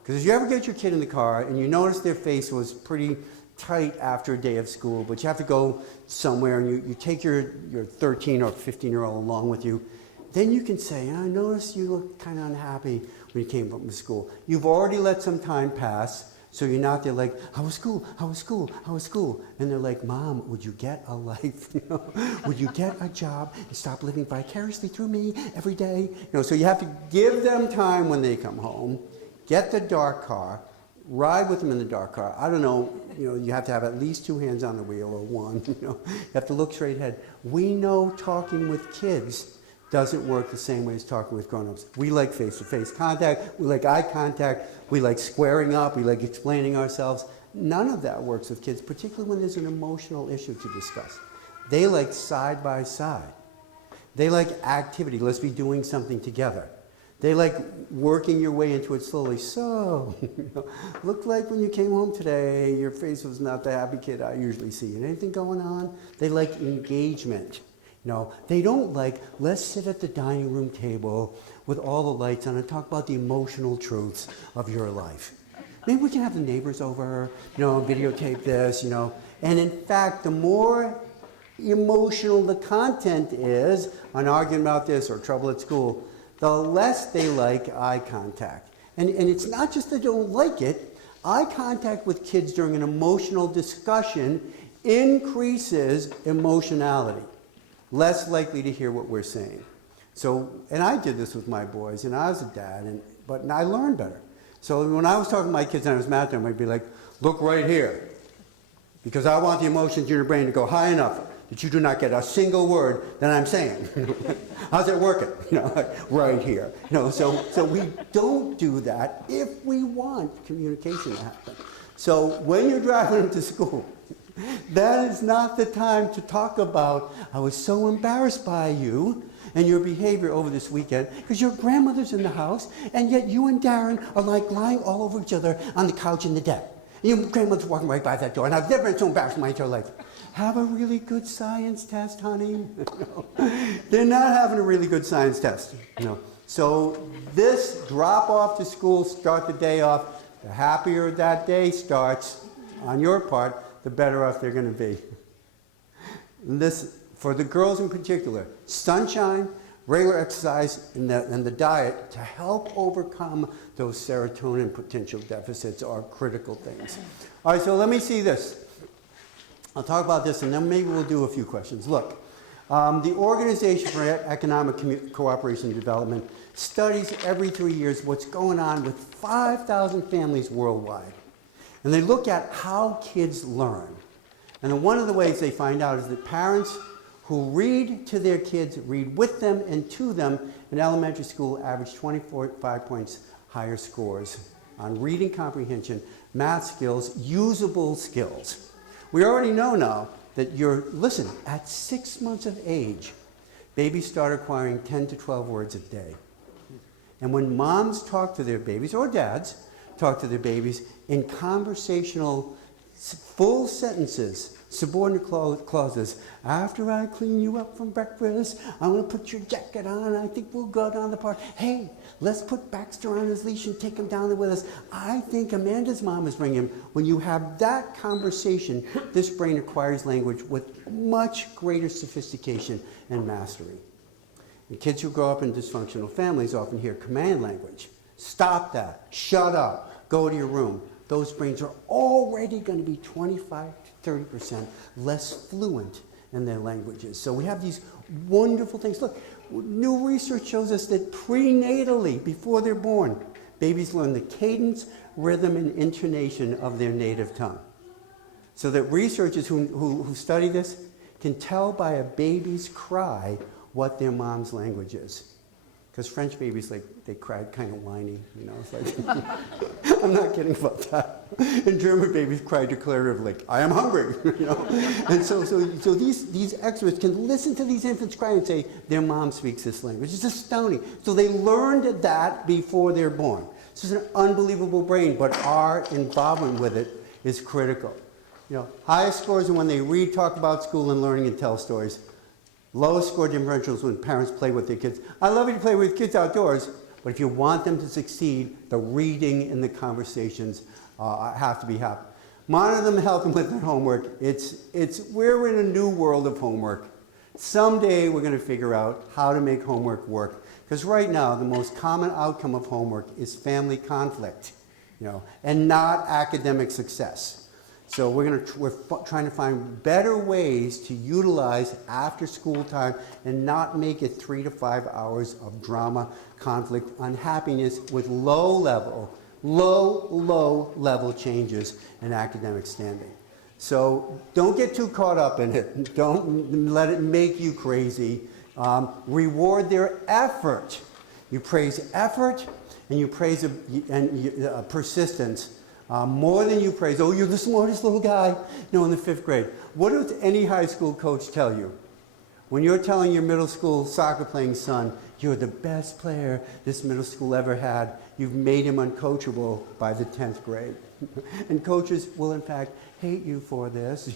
Because if you ever get your kid in the car and you notice their face was pretty tight after a day of school, but you have to go somewhere and you take your 13 or 15-year-old along with you, then you can say, I noticed you look kind of unhappy when you came from school. You've already let some time pass, So you're not there like, how was school, how was school, how was school? And they're like, Mom, would you get a life? You know? Would you get a job and stop living vicariously through me every day? You know, so you have to give them time when they come home, get the dark car, ride with them in the dark car. I don't know, you have to have at least 2 hands on the wheel or one. You have to look straight ahead. We know talking with kids doesn't work the same way as talking with grown-ups. We like face-to-face contact, we like eye contact, we like squaring up, we like explaining ourselves. None of that works with kids, particularly when there's an emotional issue to discuss. They like side by side. They like activity. Let's be doing something together. They like working your way into it slowly. So, looked like when you came home today, your face was not the happy kid I usually see. Anything going on? They like engagement. No, they don't like, let's sit at the dining room table with all the lights on and talk about the emotional truths of your life. Maybe we can have the neighbors over, videotape this, And in fact, the more emotional the content is, an argument about this or trouble at school, the less they like eye contact. And it's not just they don't like it. Eye contact with kids during an emotional discussion increases emotionality. Less likely to hear what we're saying. So, and I did this with my boys, and I was a dad, but I learned better. So when I was talking to my kids and I was mad at them, I'd be like, look right here, because I want the emotions in your brain to go high enough that you do not get a single word that I'm saying. How's it working? Right here. So we don't do that if we want communication to happen. So when you're driving them to school, that is not the time to talk about, I was so embarrassed by you and your behavior over this weekend because your grandmother's in the house and yet you and Darren are like lying all over each other on the couch in the deck. Your grandmother's walking right by that door and I've never been so embarrassed in my entire life. Have a really good science test, honey. No. They're not having a really good science test. No. So this drop off to school, start the day off, the happier that day starts on your part, the better off they're going to be. This, for the girls in particular, sunshine, regular exercise, and the diet to help overcome those serotonin potential deficits are critical things. All right, so let me see this. I'll talk about this and then maybe we'll do a few questions. Look, the Organization for Economic Cooperation and Development studies every 3 years what's going on with 5,000 families worldwide. And they look at how kids learn. And then one of the ways they find out is that parents who read to their kids, read with them and to them in elementary school average 25 points higher scores on reading comprehension, math skills, usable skills. We already know now that listen, at 6 months of age, babies start acquiring 10 to 12 words a day. And when moms talk to their babies, or dads talk to their babies, in conversational, full sentences, subordinate clauses. After I clean you up from breakfast, I'm going to put your jacket on. I think we'll go down the park. Hey, let's put Baxter on his leash and take him down there with us. I think Amanda's mom is bringing him. When you have that conversation, this brain acquires language with much greater sophistication and mastery. And kids who grow up in dysfunctional families often hear command language. Stop that. Shut up. Go to your room. Those brains are already going to be 25 to 30% less fluent in their languages. So we have these wonderful things. Look, new research shows us that prenatally, before they're born, babies learn the cadence, rhythm, and intonation of their native tongue. So that researchers who study this can tell by a baby's cry what their mom's language is. Because French babies, they cry kind of whiny, It's like, I'm not kidding about that. And German babies cry declaratively, I am hungry, And so these experts can listen to these infants cry and say, their mom speaks this language. It's astounding. So they learned that before they're born. So it's an unbelievable brain, but our involvement with it is critical. Highest scores are when they read, talk about school and learning and tell stories. Lowest score differentials when parents play with their kids. I love you to play with kids outdoors, but if you want them to succeed, the reading and the conversations have to be happening. Monitor them, help them with their homework. We're in a new world of homework. Someday we're going to figure out how to make homework work. Because right now, the most common outcome of homework is family conflict. and not academic success. So we're trying to find better ways to utilize after school time and not make it 3 to 5 hours of drama, conflict, unhappiness with low level changes in academic standing. So don't get too caught up in it. Don't let it make you crazy. Reward their effort. You praise effort and you praise persistence more than you praise, oh, you're the smartest little guy, in the 5th grade. What does any high school coach tell you? When you're telling your middle school soccer playing son, you're the best player this middle school ever had, you've made him uncoachable by the 10th grade. And coaches will, in fact, hate you for this,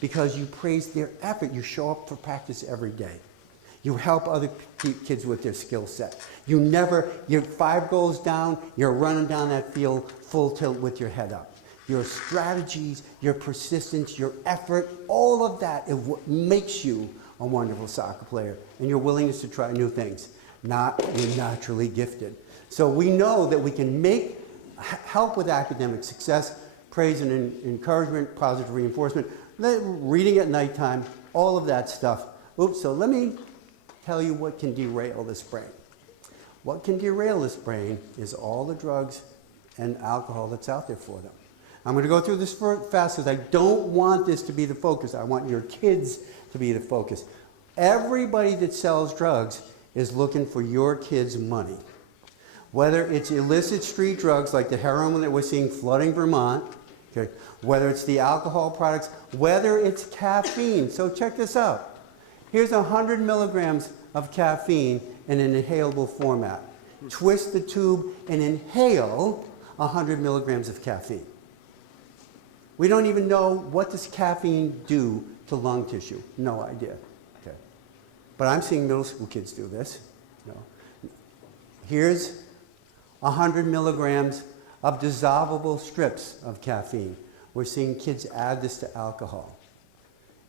because you praise their effort. You show up for practice every day. You help other kids with their skill set. You're 5 goals down, you're running down that field full tilt with your head up. Your strategies, your persistence, your effort, all of that is what makes you a wonderful soccer player, and your willingness to try new things. Not you're naturally gifted. So we know that we can help with academic success, praise and encouragement, positive reinforcement, reading at nighttime, all of that stuff. So let me tell you what can derail this brain. What can derail this brain is all the drugs and alcohol that's out there for them. I'm going to go through this fast because I don't want this to be the focus. I want your kids to be the focus. Everybody that sells drugs is looking for your kids' money. Whether it's illicit street drugs like the heroin that we're seeing flooding Vermont, okay, whether it's the alcohol products, whether it's caffeine. So check this out. Here's 100 milligrams of caffeine in an inhalable format. Twist the tube and inhale 100 milligrams of caffeine. We don't even know what does caffeine do to lung tissue. No idea. Okay. But I'm seeing middle school kids do this. Here's 100 milligrams of dissolvable strips of caffeine. We're seeing kids add this to alcohol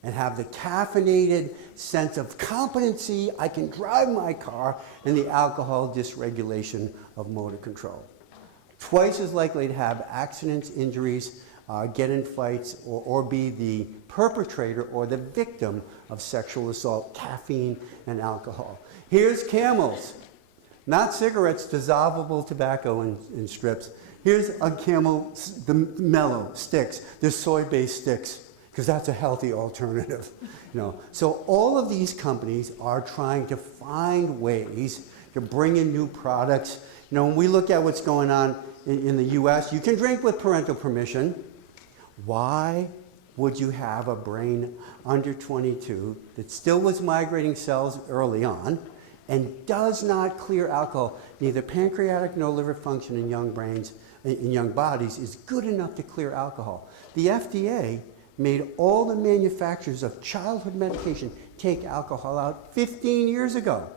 and have the caffeinated sense of competency, I can drive my car, and the alcohol dysregulation of motor control. Twice as likely to have accidents, injuries, get in fights, or be the perpetrator or the victim of sexual assault, caffeine and alcohol. Here's Camels, not cigarettes, dissolvable tobacco in strips. Here's a Camel, the mellow sticks, the soy-based sticks, because that's a healthy alternative. So all of these companies are trying to find ways to bring in new products. When we look at what's going on in the US, you can drink with parental permission. Why would you have a brain under 22 that still was migrating cells early on and does not clear alcohol? Neither pancreatic nor liver function in young brains, in young bodies, is good enough to clear alcohol. The FDA made all the manufacturers of childhood medication take alcohol out 15 years ago.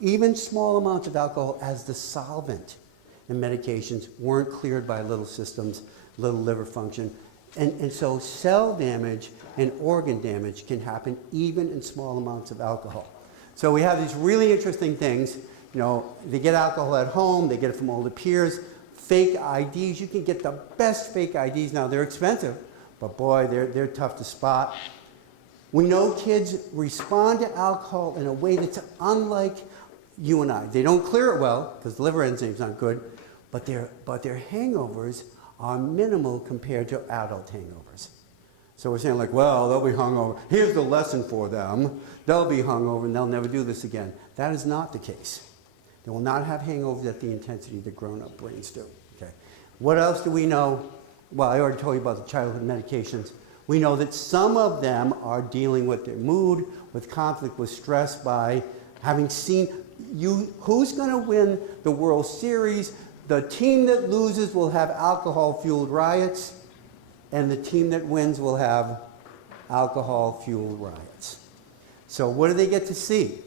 Even small amounts of alcohol as the solvent in medications weren't cleared by little systems, little liver function. And so cell damage and organ damage can happen even in small amounts of alcohol. So we have these really interesting things. They get alcohol at home, they get it from older peers, fake IDs. You can get the best fake IDs now. They're expensive, but boy, they're tough to spot. We know kids respond to alcohol in a way that's unlike you and I. They don't clear it well because the liver enzymes aren't good, but their hangovers are minimal compared to adult hangovers. So we're saying well, they'll be hungover. Here's the lesson for them. They'll be hungover and they'll never do this again. That is not the case. They will not have hangovers at the intensity that grown-up brains do. Okay. What else do we know? Well, I already told you about the childhood medications. We know that some of them are dealing with their mood, with conflict, with stress by having seen who's going to win the World Series. The team that loses will have alcohol-fueled riots, and the team that wins will have alcohol-fueled riots. So what do they get to see?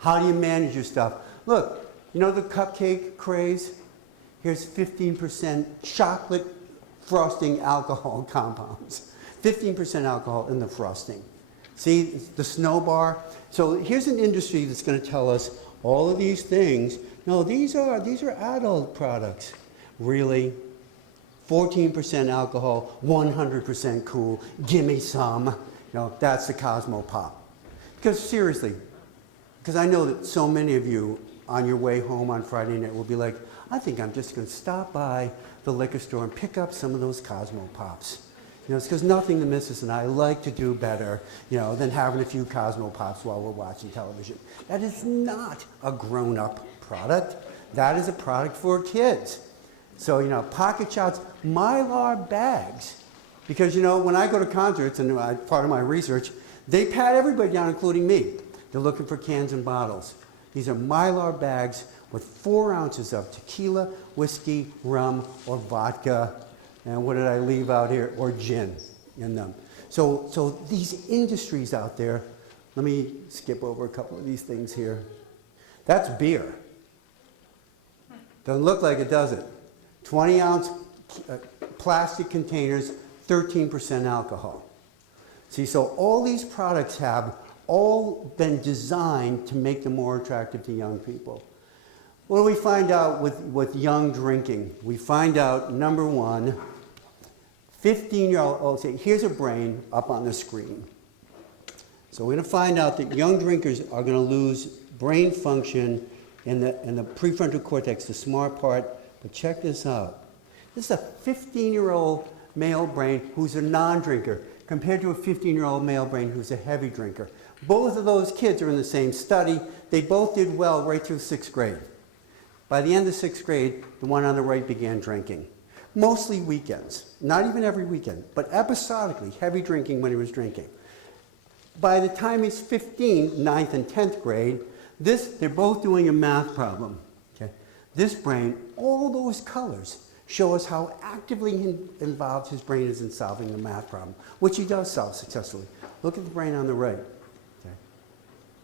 How do you manage your stuff? Look, the cupcake craze? Here's 15% chocolate frosting alcohol compounds. 15% alcohol in the frosting. See the snow bar? So here's an industry that's going to tell us all of these things. No, these are adult products. Really? 14% alcohol, 100% cool, give me some. That's the Cosmo Pop. Because seriously, because I know that so many of you on your way home on Friday night will be like, I think I'm just going to stop by the liquor store and pick up some of those Cosmo Pops. It's because nothing the missus and I like to do better, than having a few Cosmo Pops while we're watching television. That is not a grown-up product. That is a product for kids. So, pocket shots, Mylar bags. Because, when I go to concerts, and part of my research, they pat everybody down, including me. They're looking for cans and bottles. These are Mylar bags with 4 ounces of tequila, whiskey, rum, or vodka. And what did I leave out here? Or gin in them. So these industries out there, let me skip over a couple of these things here. That's beer. Doesn't look like it, does it? 20-ounce plastic containers, 13% alcohol. See, so all these products have all been designed to make them more attractive to young people. What do we find out with young drinking? We find out, number one, 15-year-old, here's a brain up on the screen. So we're going to find out that young drinkers are going to lose brain function in the prefrontal cortex, the smart part. But check this out. This is a 15-year-old male brain who's a non-drinker compared to a 15-year-old male brain who's a heavy drinker. Both of those kids are in the same study. They both did well right through 6th grade. By the end of 6th grade, the one on the right began drinking. Mostly weekends, not even every weekend, but episodically, heavy drinking when he was drinking. By the time he's 15, 9th and 10th grade, they're both doing a math problem. Okay? This brain, all those colors, show us how actively involved his brain is in solving the math problem, which he does solve successfully. Look at the brain on the right. Okay?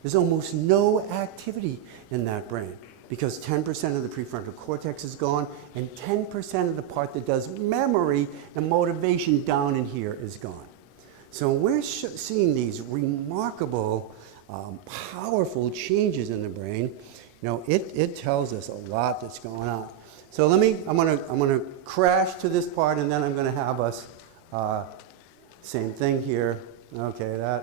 There's almost no activity in that brain because 10% of the prefrontal cortex is gone and 10% of the part that does memory and motivation down in here is gone. So we're seeing these remarkable, powerful changes in the brain. It tells us a lot that's going on. So I'm gonna crash to this part, and then I'm gonna have us, same thing here. Okay,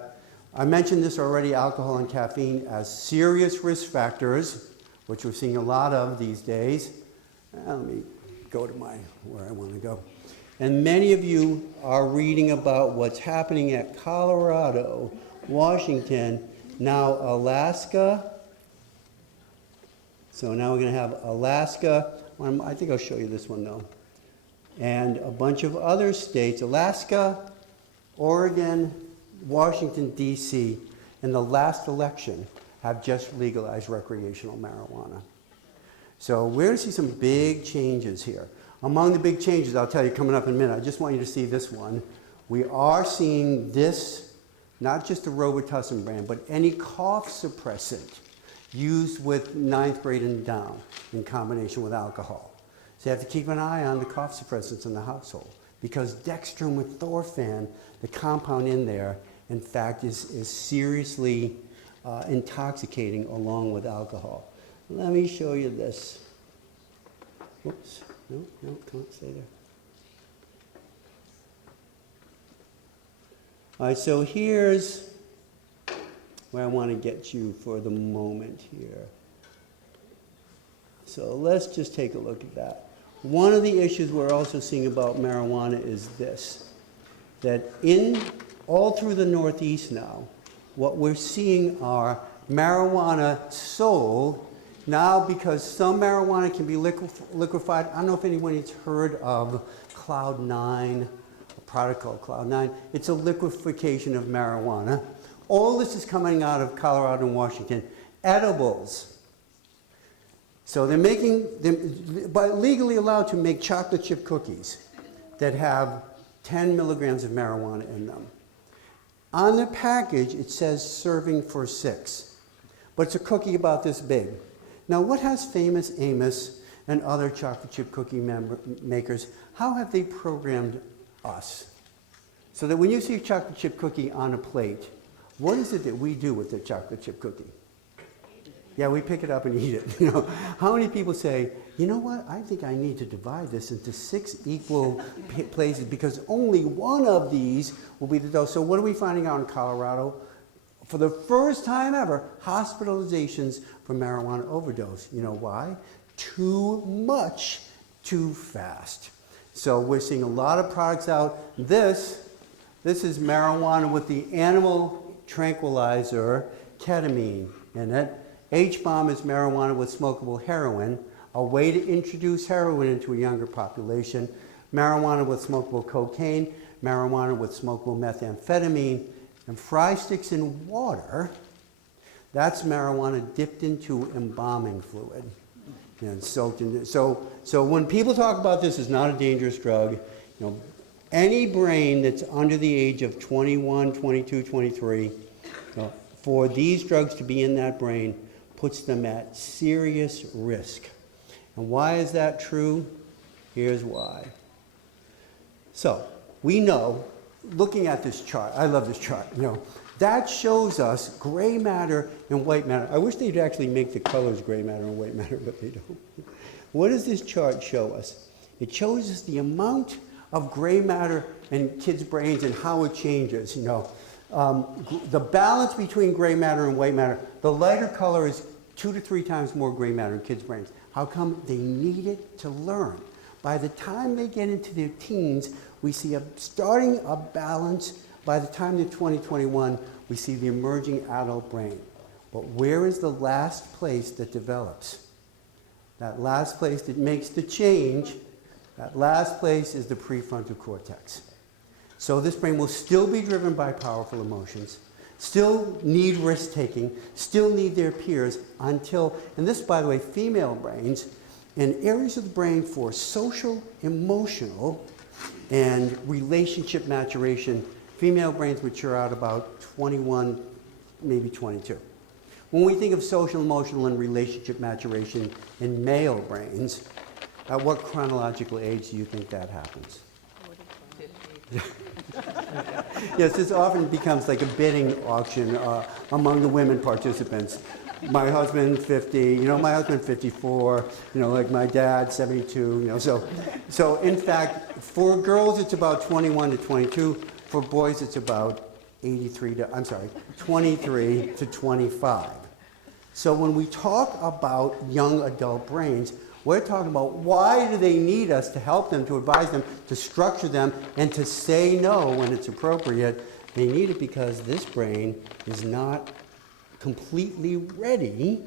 I mentioned this already, alcohol and caffeine as serious risk factors, which we're seeing a lot of these days. Let me go to where I want to go. And many of you are reading about what's happening at Colorado, Washington, now Alaska. So now we're going to have Alaska. I think I'll show you this one though. And a bunch of other states, Alaska, Oregon, Washington, D.C., in the last election have just legalized recreational marijuana. So we're going to see some big changes here. Among the big changes, I'll tell you coming up in a minute, I just want you to see this one. We are seeing this, not just the Robitussin brand, but any cough suppressant used with 9th grade and down in combination with alcohol. So you have to keep an eye on the cough suppressants in the household because dextromethorphan, the compound in there, in fact, is seriously intoxicating along with alcohol. Let me show you this. Whoops. No, come on, stay there. All right, so here's where I want to get you for the moment here. So let's just take a look at that. One of the issues we're also seeing about marijuana is this, that all through the Northeast now, what we're seeing are marijuana sold now because some marijuana can be liquefied. I don't know if anyone's heard of Cloud9, a product called Cloud9. It's a liquefaction of marijuana. All this is coming out of Colorado and Washington. Edibles. So they're legally allowed to make chocolate chip cookies that have 10 milligrams of marijuana in them. On the package, it says serving for 6, but it's a cookie about this big. Now, what has Famous Amos and other chocolate chip cookie makers, how have they programmed us? So that when you see a chocolate chip cookie on a plate, what is it that we do with the chocolate chip cookie? Yeah, we pick it up and eat it. You know, how many people say, you know what, I think I need to divide this into 6 equal places because only one of these will be the dose. So what are we finding out in Colorado? For the first time ever, hospitalizations for marijuana overdose. You know why? Too much, too fast. So we're seeing a lot of products out. This is marijuana with the animal tranquilizer ketamine in it. H-bomb is marijuana with smokable heroin, a way to introduce heroin into a younger population. Marijuana with smokable cocaine, marijuana with smokable methamphetamine, and fry sticks in water. That's marijuana dipped into embalming fluid and soaked in. So when people talk about this as not a dangerous drug, you know, any brain that's under the age of 21, 22, 23, you know, for these drugs to be in that brain puts them at serious risk. And why is that true? Here's why. So we know, looking at this chart, I love this chart, you know, that shows us gray matter and white matter. I wish they'd actually make the colors gray matter and white matter, but they don't. What does this chart show us? It shows us the amount of gray matter in kids' brains and how it changes, you know. The balance between gray matter and white matter, the lighter color is 2 to 3 times more gray matter in kids' brains. How come? They need it to learn. By the time they get into their teens, we see starting a balance. By the time they're 20, 21, we see the emerging adult brain. But where is the last place that develops? That last place that makes the change, that last place is the prefrontal cortex. So this brain will still be driven by powerful emotions, still need risk-taking, still need their peers until, and this, by the way, female brains, in areas of the brain for social, emotional, and relationship maturation, female brains mature out about 21, maybe 22. When we think of social, emotional, and relationship maturation in male brains, at what chronological age do you think that happens? 50. Yes, this often becomes like a bidding auction among the women participants. My husband, 50, you know, my husband, 54, you know, like my dad, 72, you know, so in fact, for girls, it's about 21 to 22. For boys, it's about 23 to 25. So when we talk about young adult brains, we're talking about why do they need us to help them, to advise them, to structure them, and to say no when it's appropriate. They need it because this brain is not completely ready,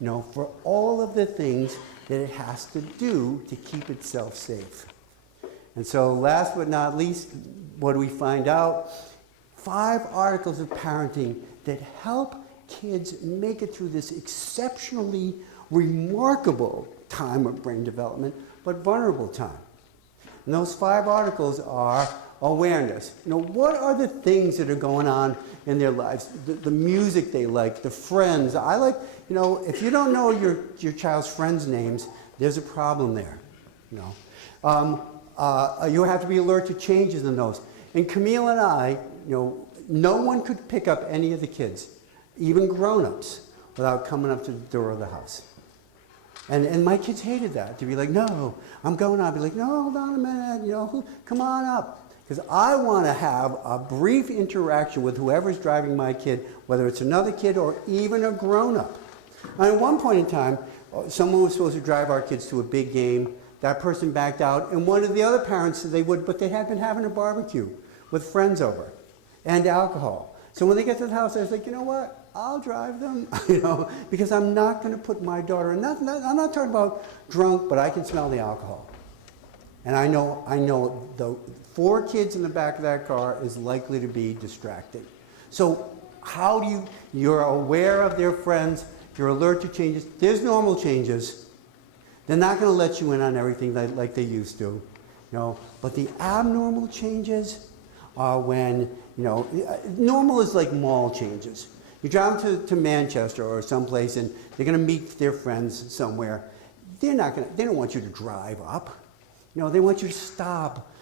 you know, for all of the things that it has to do to keep itself safe. And so last but not least, what do we find out? 5 articles of parenting that help kids make it through this exceptionally remarkable time of brain development, but vulnerable time. And those 5 articles are awareness. You know, what are the things that are going on in their lives? The music they like, the friends. I like, you know, if you don't know your child's friends' names, there's a problem there, you know. You have to be alert to changes in those. And Camille and I, you know, no one could pick up any of the kids, even grown-ups, without coming up to the door of the house. And my kids hated that, to be like, no, I'm going on. I'd be like, no, hold on a minute, you know, come on up. Because I want to have a brief interaction with whoever's driving my kid, whether it's another kid or even a grown-up. At one point in time, someone was supposed to drive our kids to a big game. That person backed out, and one of the other parents said they would, but they had been having a barbecue with friends over and alcohol. So when they get to the house, I was like, you know what? I'll drive them, you know, because I'm not going to put my daughter, I'm not talking about drunk, but I can smell the alcohol. And I know the 4 kids in the back of that car is likely to be distracted. So how do you're aware of their friends, you're alert to changes. There's normal changes. They're not going to let you in on everything like they used to, you know. But the abnormal changes are when, you know, normal is like mall changes. You drive them to Manchester or someplace, and they're going to meet their friends somewhere. They don't want you to drive up. You know, they want you to stop,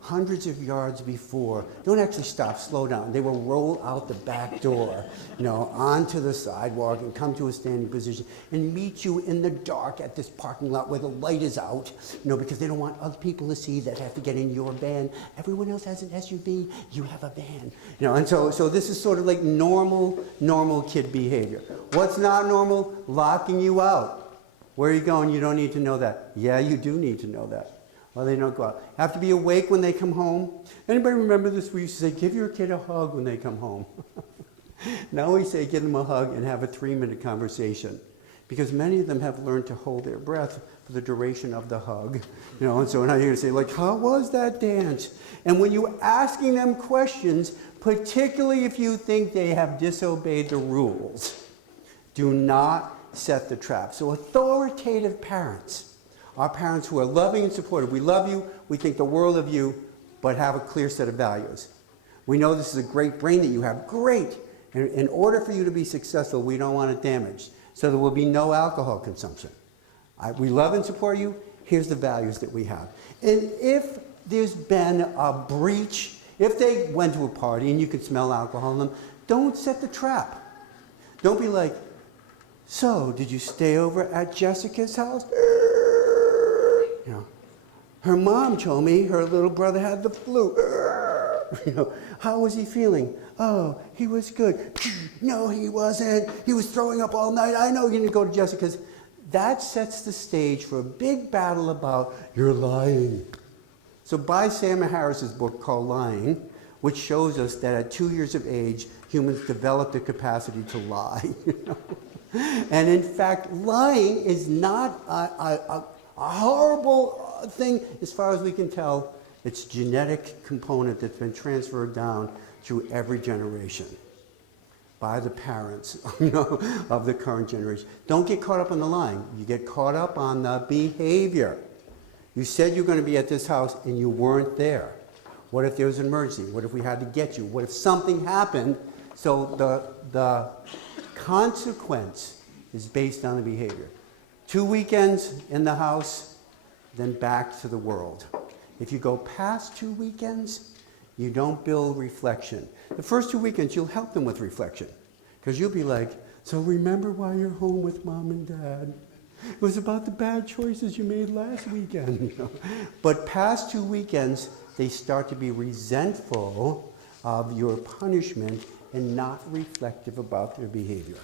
hundreds of yards before. Don't actually stop, slow down. They will roll out the back door, onto the sidewalk and come to a standing position and meet you in the dark at this parking lot where the light is out, because they don't want other people to see that have to get in your van. Everyone else has an SUV, you have a van. And so this is sort of like normal kid behavior. What's not normal? Locking you out. Where are you going? You don't need to know that. Yeah, you do need to know that. Well, they don't go out. Have to be awake when they come home. Anybody remember this? We used to say, give your kid a hug when they come home. Now we say, give them a hug and have a 3-minute conversation. Because many of them have learned to hold their breath for the duration of the hug. And so now you're going to say, like, how was that dance? And when you're asking them questions, particularly if you think they have disobeyed the rules, do not set the trap. So authoritative parents are parents who are loving and supportive. We love you, we think the world of you, but have a clear set of values. We know this is a great brain that you have. Great. In order for you to be successful, we don't want it damaged. So there will be no alcohol consumption. We love and support you. Here's the values that we have. And if there's been a breach, if they went to a party and you could smell alcohol in them, don't set the trap. Don't be like, so did you stay over at Jessica's house? Her mom told me her little brother had the flu. How was he feeling? Oh, he was good. No, he wasn't. He was throwing up all night. I know you didn't go to Jessica's. That sets the stage for a big battle about you're lying. So buy Sam Harris's book called Lying, which shows us that at 2 years of age, humans develop the capacity to lie. And in fact, lying is not a horrible thing as far as we can tell. It's a genetic component that's been transferred down through every generation by the parents of the current generation. Don't get caught up on the lying. You get caught up on the behavior. You said you're going to be at this house and you weren't there. What if there was an emergency? What if we had to get you? What if something happened? So the consequence is based on the behavior. 2 weekends in the house, then back to the world. If you go past 2 weekends, you don't build reflection. The first 2 weekends, you'll help them with reflection. Because you'll be like, so remember why you're home with mom and dad? It was about the bad choices you made last weekend. But past 2 weekends, they start to be resentful of your punishment and not reflective about their behavior.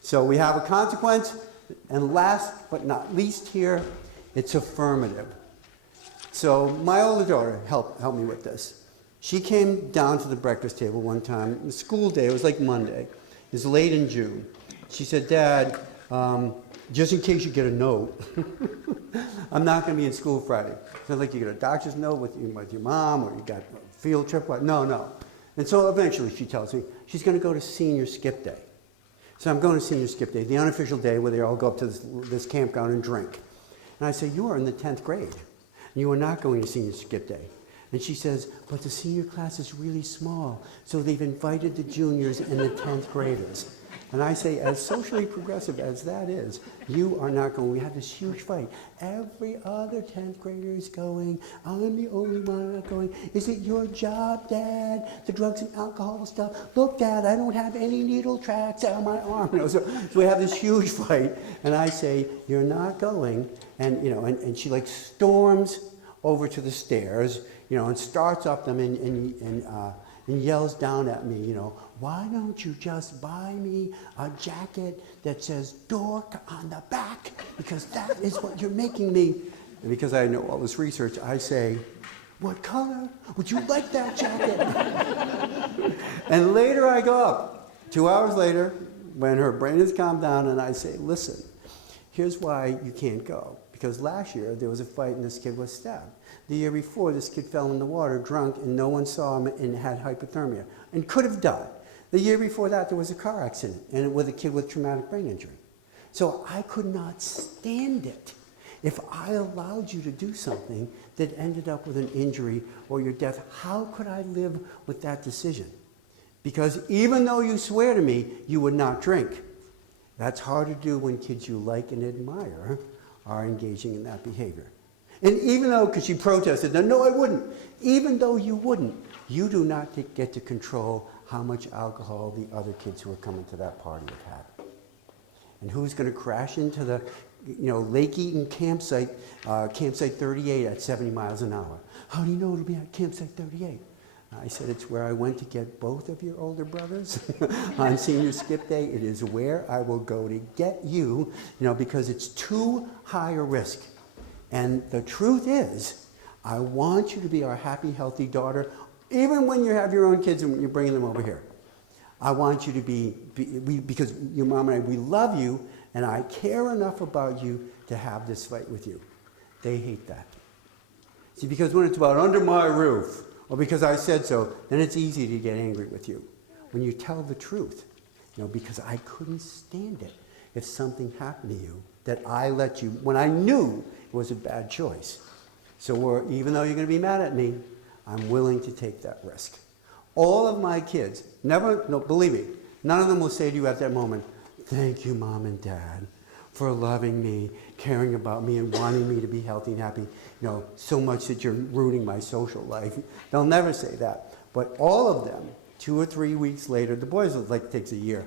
So we have a consequence, and last but not least here, it's affirmative. So my older daughter helped me with this. She came down to the breakfast table one time, it was school day, it was like Monday. It was late in June. She said, Dad, just in case you get a note, I'm not going to be in school Friday. So like you get a doctor's note with your mom, or you got a field trip. No. And so eventually she tells me she's going to go to senior skip day. So I'm going to senior skip day, the unofficial day where they all go up to this campground and drink. And I say, you are in the 10th grade, and you are not going to senior skip day. And she says, but the senior class is really small, so they've invited the juniors and the 10th graders. And I say, as socially progressive as that is, you are not going. We have this huge fight. Every other 10th grader is going. I'm the only one not going. Is it your job, Dad? The drugs and alcohol stuff? Look, Dad, I don't have any needle tracks on my arm. So we have this huge fight. And I say, you're not going. And, and she like storms over to the stairs, and starts up them and yells down at me, why don't you just buy me a jacket that says dork on the back? Because that is what you're making me. And because I know all this research, I say, what color? Would you like that jacket? And later I go up, 2 hours later, when her brain has calmed down, and I say, listen, here's why you can't go. Because last year there was a fight and this kid was stabbed. The year before, this kid fell in the water drunk and no one saw him and had hypothermia and could have died. The year before that, there was a car accident and with a kid with traumatic brain injury. So I could not stand it if I allowed you to do something that ended up with an injury or your death. How could I live with that decision? Because even though you swear to me you would not drink, that's hard to do when kids you like and admire are engaging in that behavior. And even though, because she protested, no, I wouldn't. Even though you wouldn't, you do not get to control how much alcohol the other kids who are coming to that party have had. And who's going to crash into the Lake Eaton campsite, campsite 38 at 70 miles an hour? How do you know it'll be at campsite 38? I said, it's where I went to get both of your older brothers on senior skip day. It is where I will go to get you, because it's too high a risk. And the truth is, I want you to be our happy, healthy daughter, even when you have your own kids and you're bringing them over here. I want you to be because your mom and I, we love you, and I care enough about you to have this fight with you. They hate that. See, because when it's about under my roof, or because I said so, then it's easy to get angry with you. When you tell the truth, because I couldn't stand it if something happened to you that I let you, when I knew it was a bad choice. So even though you're going to be mad at me, I'm willing to take that risk. All of my kids, believe me, none of them will say to you at that moment, thank you, Mom and Dad, for loving me, caring about me, and wanting me to be healthy and happy, so much that you're ruining my social life. They'll never say that. But all of them, 2 or 3 weeks later, the boys, takes a year.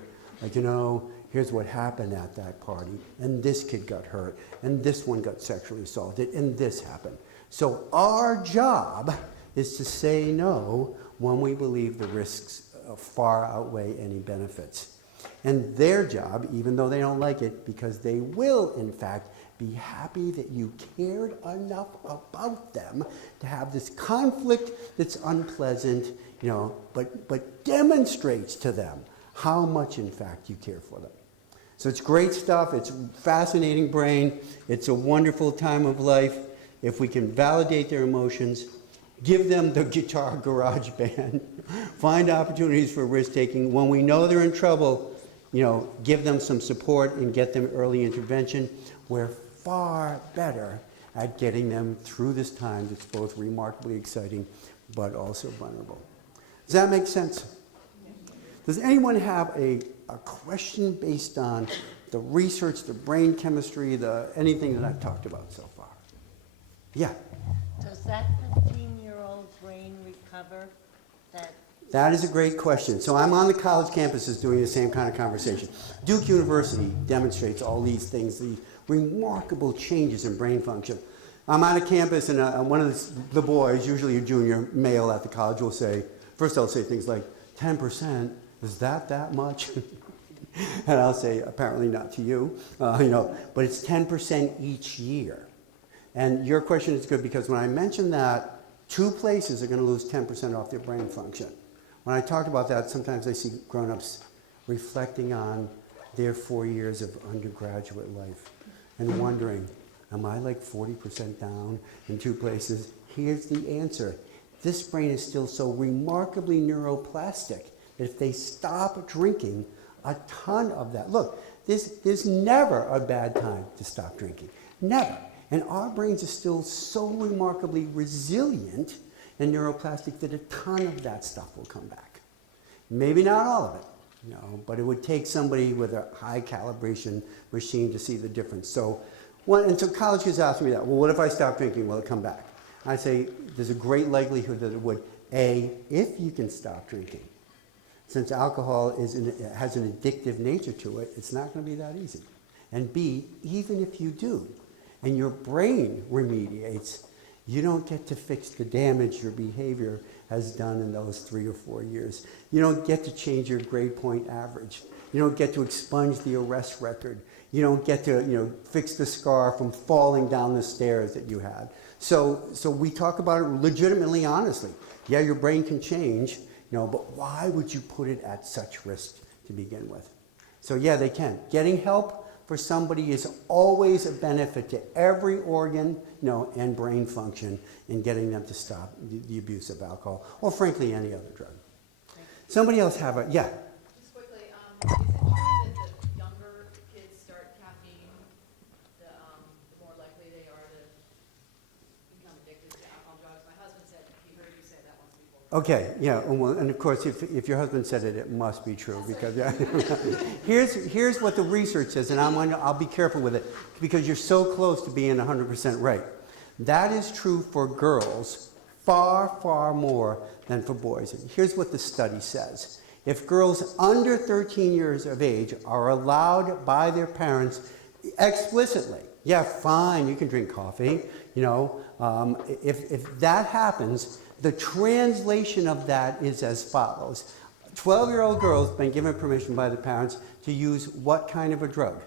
Here's what happened at that party, and this kid got hurt, and this one got sexually assaulted, and this happened. So our job is to say no when we believe the risks far outweigh any benefits. And their job, even though they don't like it, because they will, in fact, be happy that you cared enough about them to have this conflict that's unpleasant, but demonstrates to them how much, in fact, you care for them. So it's great stuff. It's a fascinating brain. It's a wonderful time of life. If we can validate their emotions, give them the guitar garage band, find opportunities for risk-taking. When we know they're in trouble, give them some support and get them early intervention. We're far better at getting them through this time that's both remarkably exciting but also vulnerable. Does that make sense? Does anyone have a question based on the research, the brain chemistry, anything that I've talked about so far? Yeah. Does that 15-year-old brain recover? That is a great question. So I'm on the college campuses doing the same kind of conversation. Duke University demonstrates all these things, these remarkable changes in brain function. I'm on a campus, and one of the boys, usually a junior male at the college, will say, first they'll say things like, 10%, is that much? And I'll say, apparently not to you, but it's 10% each year. And your question is good because when I mentioned that, 2 places are going to lose 10% off their brain function. When I talk about that, sometimes I see grown-ups reflecting on their 4 years of undergraduate life and wondering, am I 40% down in 2 places? Here's the answer. This brain is still so remarkably neuroplastic that if they stop drinking, a ton of that. Look, there's never a bad time to stop drinking. Never. And our brains are still so remarkably resilient and neuroplastic that a ton of that stuff will come back. Maybe not all of it, but it would take somebody with a high calibration machine to see the difference. So college kids ask me that, well, what if I stop drinking? Will it come back? I say, there's a great likelihood that it would. A, if you can stop drinking. Since alcohol has an addictive nature to it, it's not going to be that easy. And B, even if you do, and your brain remediates, you don't get to fix the damage your behavior has done in those 3 or 4 years. You don't get to change your grade point average. You don't get to expunge the arrest record. You don't get to fix the scar from falling down the stairs that you had. So we talk about it legitimately, honestly. Yeah, your brain can change, but why would you put it at such risk to begin with? So yeah, they can. Getting help for somebody is always a benefit to every organ, and brain function in getting them to stop the abuse of alcohol, or frankly, any other drug. Somebody else have yeah? Just quickly, is it true that the younger kids start caffeine, the more likely they are to become addicted to alcohol drugs? My husband said he heard you say that once before. Okay, yeah, and of course, if your husband said it, it must be true because here's what the research says, and I'll be careful with it because you're so close to being 100% right. That is true for girls far, far more than for boys. And here's what the study says. If girls under 13 years of age are allowed by their parents explicitly, yeah, fine, you can drink coffee, if that happens, the translation of that is as follows. 12-year-old girls been given permission by the parents to use what kind of a drug?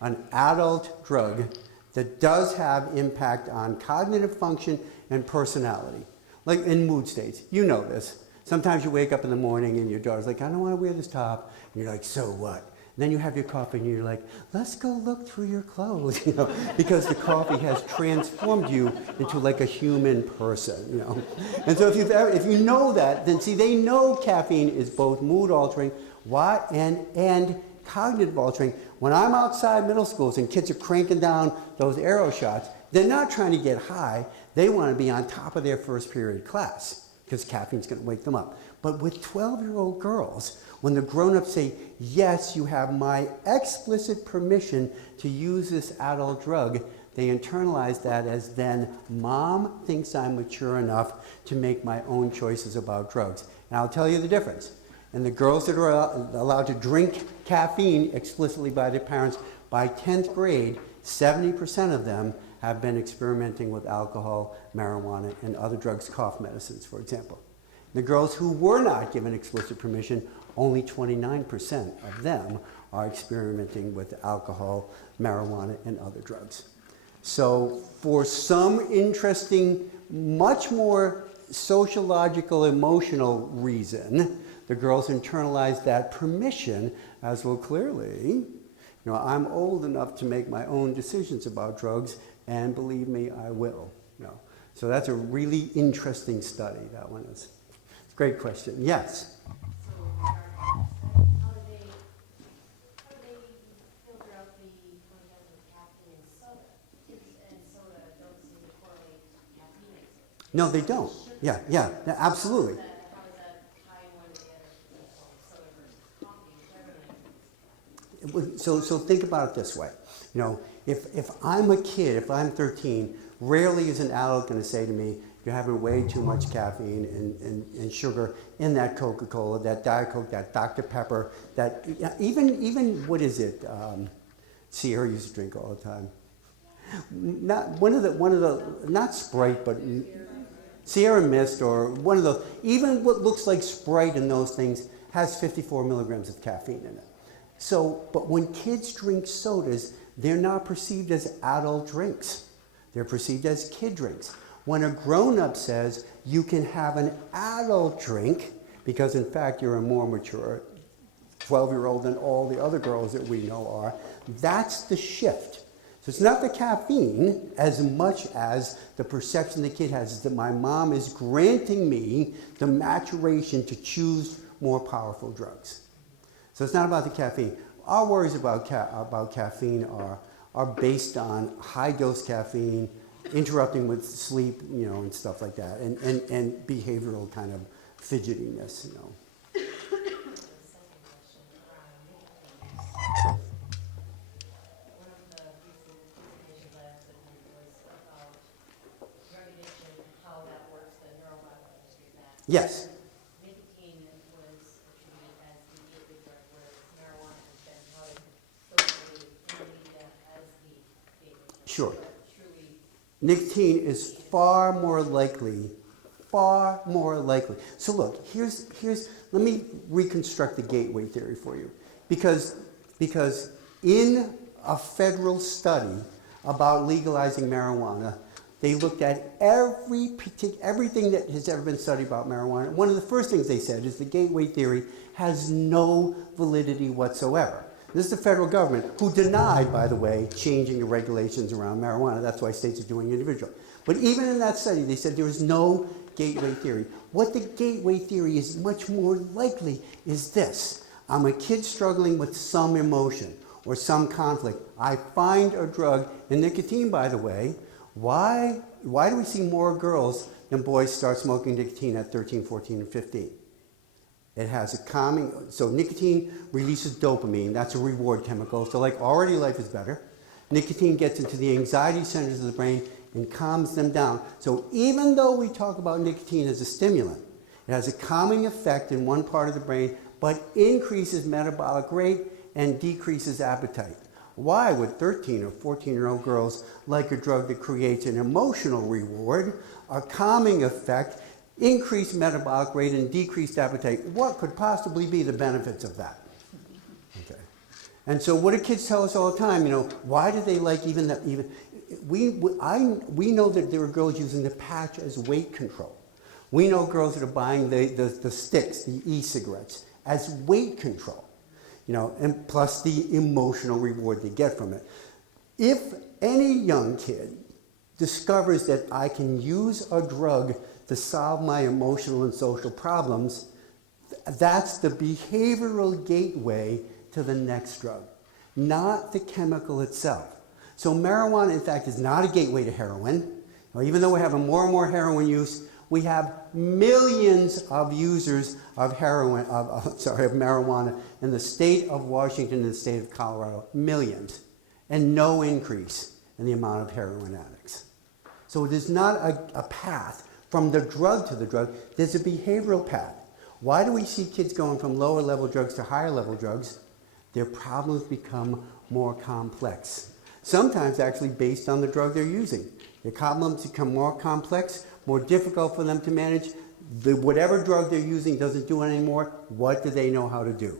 An adult drug that does have impact on cognitive function and personality, like in mood states. You know this. Sometimes you wake up in the morning and your daughter's like, I don't want to wear this top. And you're like, so what? And then you have your coffee and you're like, let's go look through your clothes, because the coffee has transformed you into like a human person, And so if you know that, then see, they know caffeine is both mood altering and cognitive altering. When I'm outside middle schools and kids are cranking down those arrow shots, they're not trying to get high. They want to be on top of their first period class because caffeine's going to wake them up. But with 12-year-old girls, when the grown-ups say, yes, you have my explicit permission to use this adult drug, they internalize that as then, mom thinks I'm mature enough to make my own choices about drugs. And I'll tell you the difference. And the girls that are allowed to drink caffeine explicitly by their parents, by 10th grade, 70% of them have been experimenting with alcohol, marijuana, and other drugs, cough medicines, for example. The girls who were not given explicit permission, only 29% of them are experimenting with alcohol, marijuana, and other drugs. So for some interesting, much more sociological, emotional reason, the girls internalize that permission as, well, clearly, I'm old enough to make my own decisions about drugs, and believe me, I will. So that's a really interesting study, that one is. It's a great question. Yes? So how do they filter out the content of caffeine in soda? And soda don't seem to correlate caffeine in soda. No, they don't. Yeah, absolutely. How does that tie in one together? Soda versus coffee? So think about it this way. If I'm a kid, if I'm 13, rarely is an adult going to say to me, you're having way too much caffeine and sugar in that Coca-Cola, that Diet Coke, that Dr. Pepper, that even what is it? Sierra used to drink all the time. Not Sprite, but Sierra Mist, or one of those. Even what looks like Sprite and those things has 54 milligrams of caffeine in it. But when kids drink sodas, they're not perceived as adult drinks. They're perceived as kid drinks. When a grown-up says you can have an adult drink, because in fact you're a more mature 12-year-old than all the other girls that we know are, that's the shift. So it's not the caffeine as much as the perception the kid has is that my mom is granting me the maturation to choose more powerful drugs. So it's not about the caffeine. Our worries about caffeine are based on high-dose caffeine, interrupting with sleep, and stuff like that, and behavioral kind of fidgetiness, The second question around one of the presentations I asked was about drug addiction, how that works, the neurobiology of that. Yes. Nicotine was attributed as the gateway drug, whereas marijuana has been touted socially in the media as the gateway drug. Sure. But truly, Nicotine is far more likely. So look, let me reconstruct the gateway theory for you. Because in a federal study about legalizing marijuana, they looked at everything that has ever been studied about marijuana. One of the first things they said is the gateway theory has no validity whatsoever. This is the federal government, who denied, by the way, changing the regulations around marijuana. That's why states are doing individual. But even in that study, they said there is no gateway theory. What the gateway theory is much more likely is this. I'm a kid struggling with some emotion or some conflict. I find a drug, and nicotine, by the way. Why do we see more girls than boys start smoking nicotine at 13, 14, and 15? It has a calming, so nicotine releases dopamine, that's a reward chemical, so like already life is better. Nicotine gets into the anxiety centers of the brain, and calms them down. So even though we talk about nicotine as a stimulant, it has a calming effect in one part of the brain, but increases metabolic rate and decreases appetite. Why would 13 or 14-year-old girls like a drug that creates an emotional reward, a calming effect, increased metabolic rate, and decreased appetite? What could possibly be the benefits of that? Okay. And so what do kids tell us all the time? Why do they like even that? We know that there are girls using the patch as weight control. We know girls that are buying the sticks, the e-cigarettes, as weight control. And plus the emotional reward they get from it. If any young kid discovers that I can use a drug to solve my emotional and social problems, that's the behavioral gateway to the next drug, not the chemical itself. So marijuana, in fact, is not a gateway to heroin. Even though we're having more and more heroin use, we have millions of users of marijuana in the state of Washington and the state of Colorado, millions, and no increase in the amount of heroin addicts. So it is not a path from the drug to the drug, there's a behavioral path. Why do we see kids going from lower level drugs to higher level drugs? Their problems become more complex. Sometimes actually based on the drug they're using. Their problems become more complex, more difficult for them to manage. Whatever drug they're using doesn't do it anymore. What do they know how to do?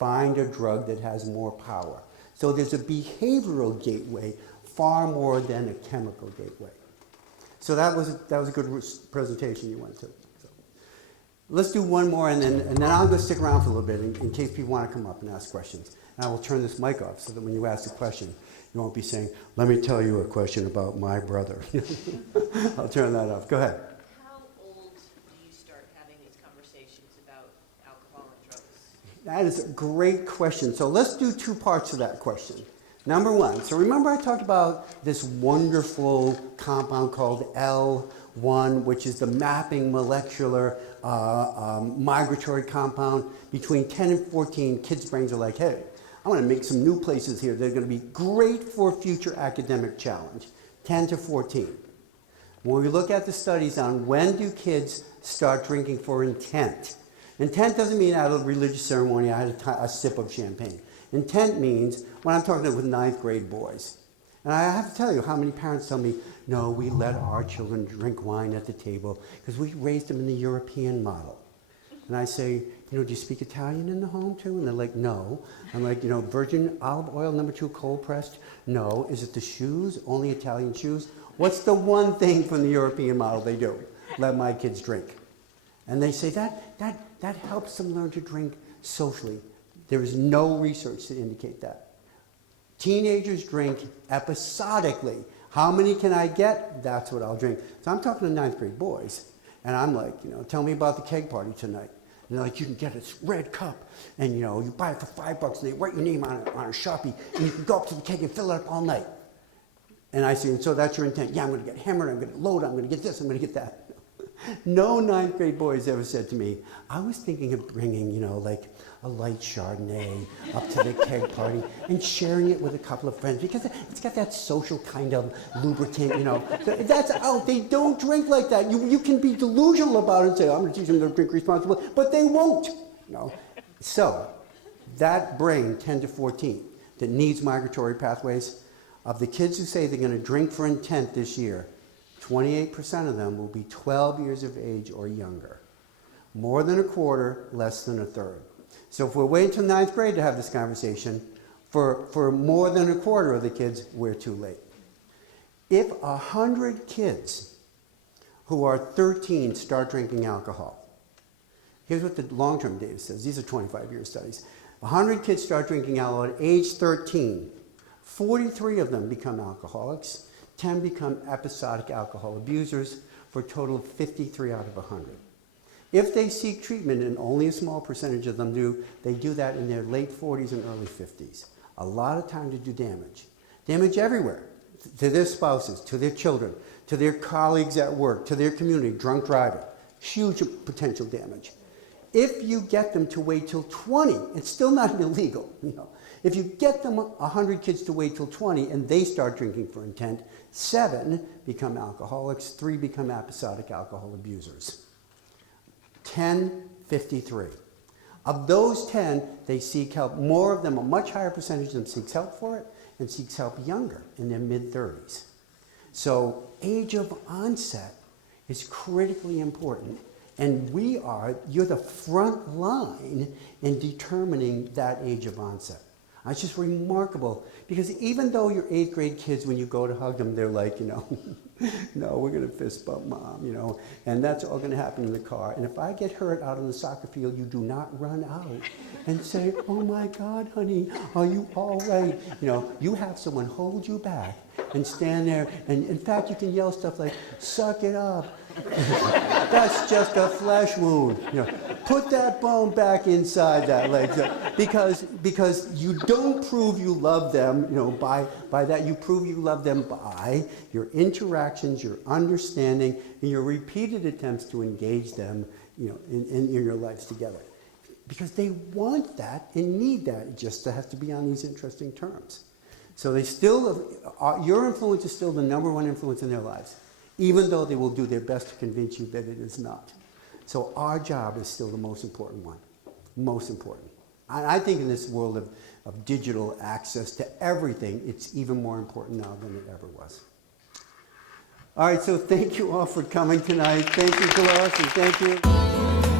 Find a drug that has more power. So there's a behavioral gateway far more than a chemical gateway. So that was a good presentation you went to. So let's do one more, and then I'm going to stick around for a little bit in case people want to come up and ask questions. And I will turn this mic off so that when you ask a question, you won't be saying, "Let me tell you a question about my brother." I'll turn that off. Go ahead. How old do you start having these conversations about alcohol and drugs? That is a great question. So let's do two parts of that question. Number one, so remember I talked about this wonderful compound called L1, which is the mapping molecular migratory compound. Between 10 and 14, kids' brains are like, hey, I want to make some new places here. They're going to be great for future academic challenge. 10 to 14. When we look at the studies on when do kids start drinking for intent. Intent doesn't mean at a religious ceremony I had a sip of champagne. Intent means when I'm talking with 9th grade boys. And I have to tell you how many parents tell me, no, we let our children drink wine at the table because we raised them in the European model. And I say, do you speak Italian in the home too? And they're like, no. I'm like, virgin olive oil, number 2, cold pressed? No. Is it the shoes? Only Italian shoes? What's the one thing from the European model they do? Let my kids drink. And they say that helps them learn to drink socially. There is no research to indicate that. Teenagers drink episodically. How many can I get? That's what I'll drink. So I'm talking to 9th grade boys. And I'm like, tell me about the keg party tonight. And they're like, you can get a red cup. And, you buy it for $5 and they write your name on a Sharpie. And you can go up to the keg and fill it up all night. And I say, and so that's your intent. Yeah, I'm going to get hammered. I'm going to load. I'm going to get this. I'm going to get that. No 9th grade boy has ever said to me, I was thinking of bringing, like a light Chardonnay up to the keg party and sharing it with a couple of friends because it's got that social kind of lubricant, That's out. They don't drink like that. You can be delusional about it and say, I'm going to teach them to drink responsibly, but they won't, So that brain, 10 to 14, that needs migratory pathways, of the kids who say they're going to drink for intent this year, 28% of them will be 12 years of age or younger. More than a quarter, less than a third. So if we're waiting till 9th grade to have this conversation, for more than a quarter of the kids, we're too late. If 100 kids who are 13 start drinking alcohol, here's what the long-term data says. These are 25-year studies. 100 kids start drinking alcohol at age 13. 43 of them become alcoholics. 10 become episodic alcohol abusers, for a total of 53 out of 100. If they seek treatment, and only a small percentage of them do, they do that in their late 40s and early 50s. A lot of time to do damage. Damage everywhere. To their spouses, to their children, to their colleagues at work, to their community, drunk driving. Huge potential damage. If you get them to wait till 20, it's still not illegal. If you get them 100 kids to wait till 20 and they start drinking for intent, 7 become alcoholics, 3 become episodic alcohol abusers. 10, 53. Of those 10, they seek help. More of them, a much higher percentage of them seeks help for it and seeks help younger, in their mid-30s. So age of onset is critically important. And you're the front line in determining that age of onset. It's just remarkable, because even though your 8th grade kids, when you go to hug them, they're like, no, we're going to fist bump mom, and that's all going to happen in the car. And if I get hurt out on the soccer field, you do not run out and say, oh my God, honey, are you all right? You have someone hold you back and stand there. And in fact, you can yell stuff like, suck it up. That's just a flesh wound. Put that bone back inside that leg, because you don't prove you love them. By that you prove you love them by your interactions, your understanding, and your repeated attempts to engage them, in your lives together, because they want that and need that. It just has to be on these interesting terms. So your influence is still the #1 influence in their lives, even though they will do their best to convince you that it is not. So our job is still the most important one. Most important. I think in this world of digital access to everything, it's even more important now than it ever was. All right, so thank you all for coming tonight. Thank you, Dolores, and thank you.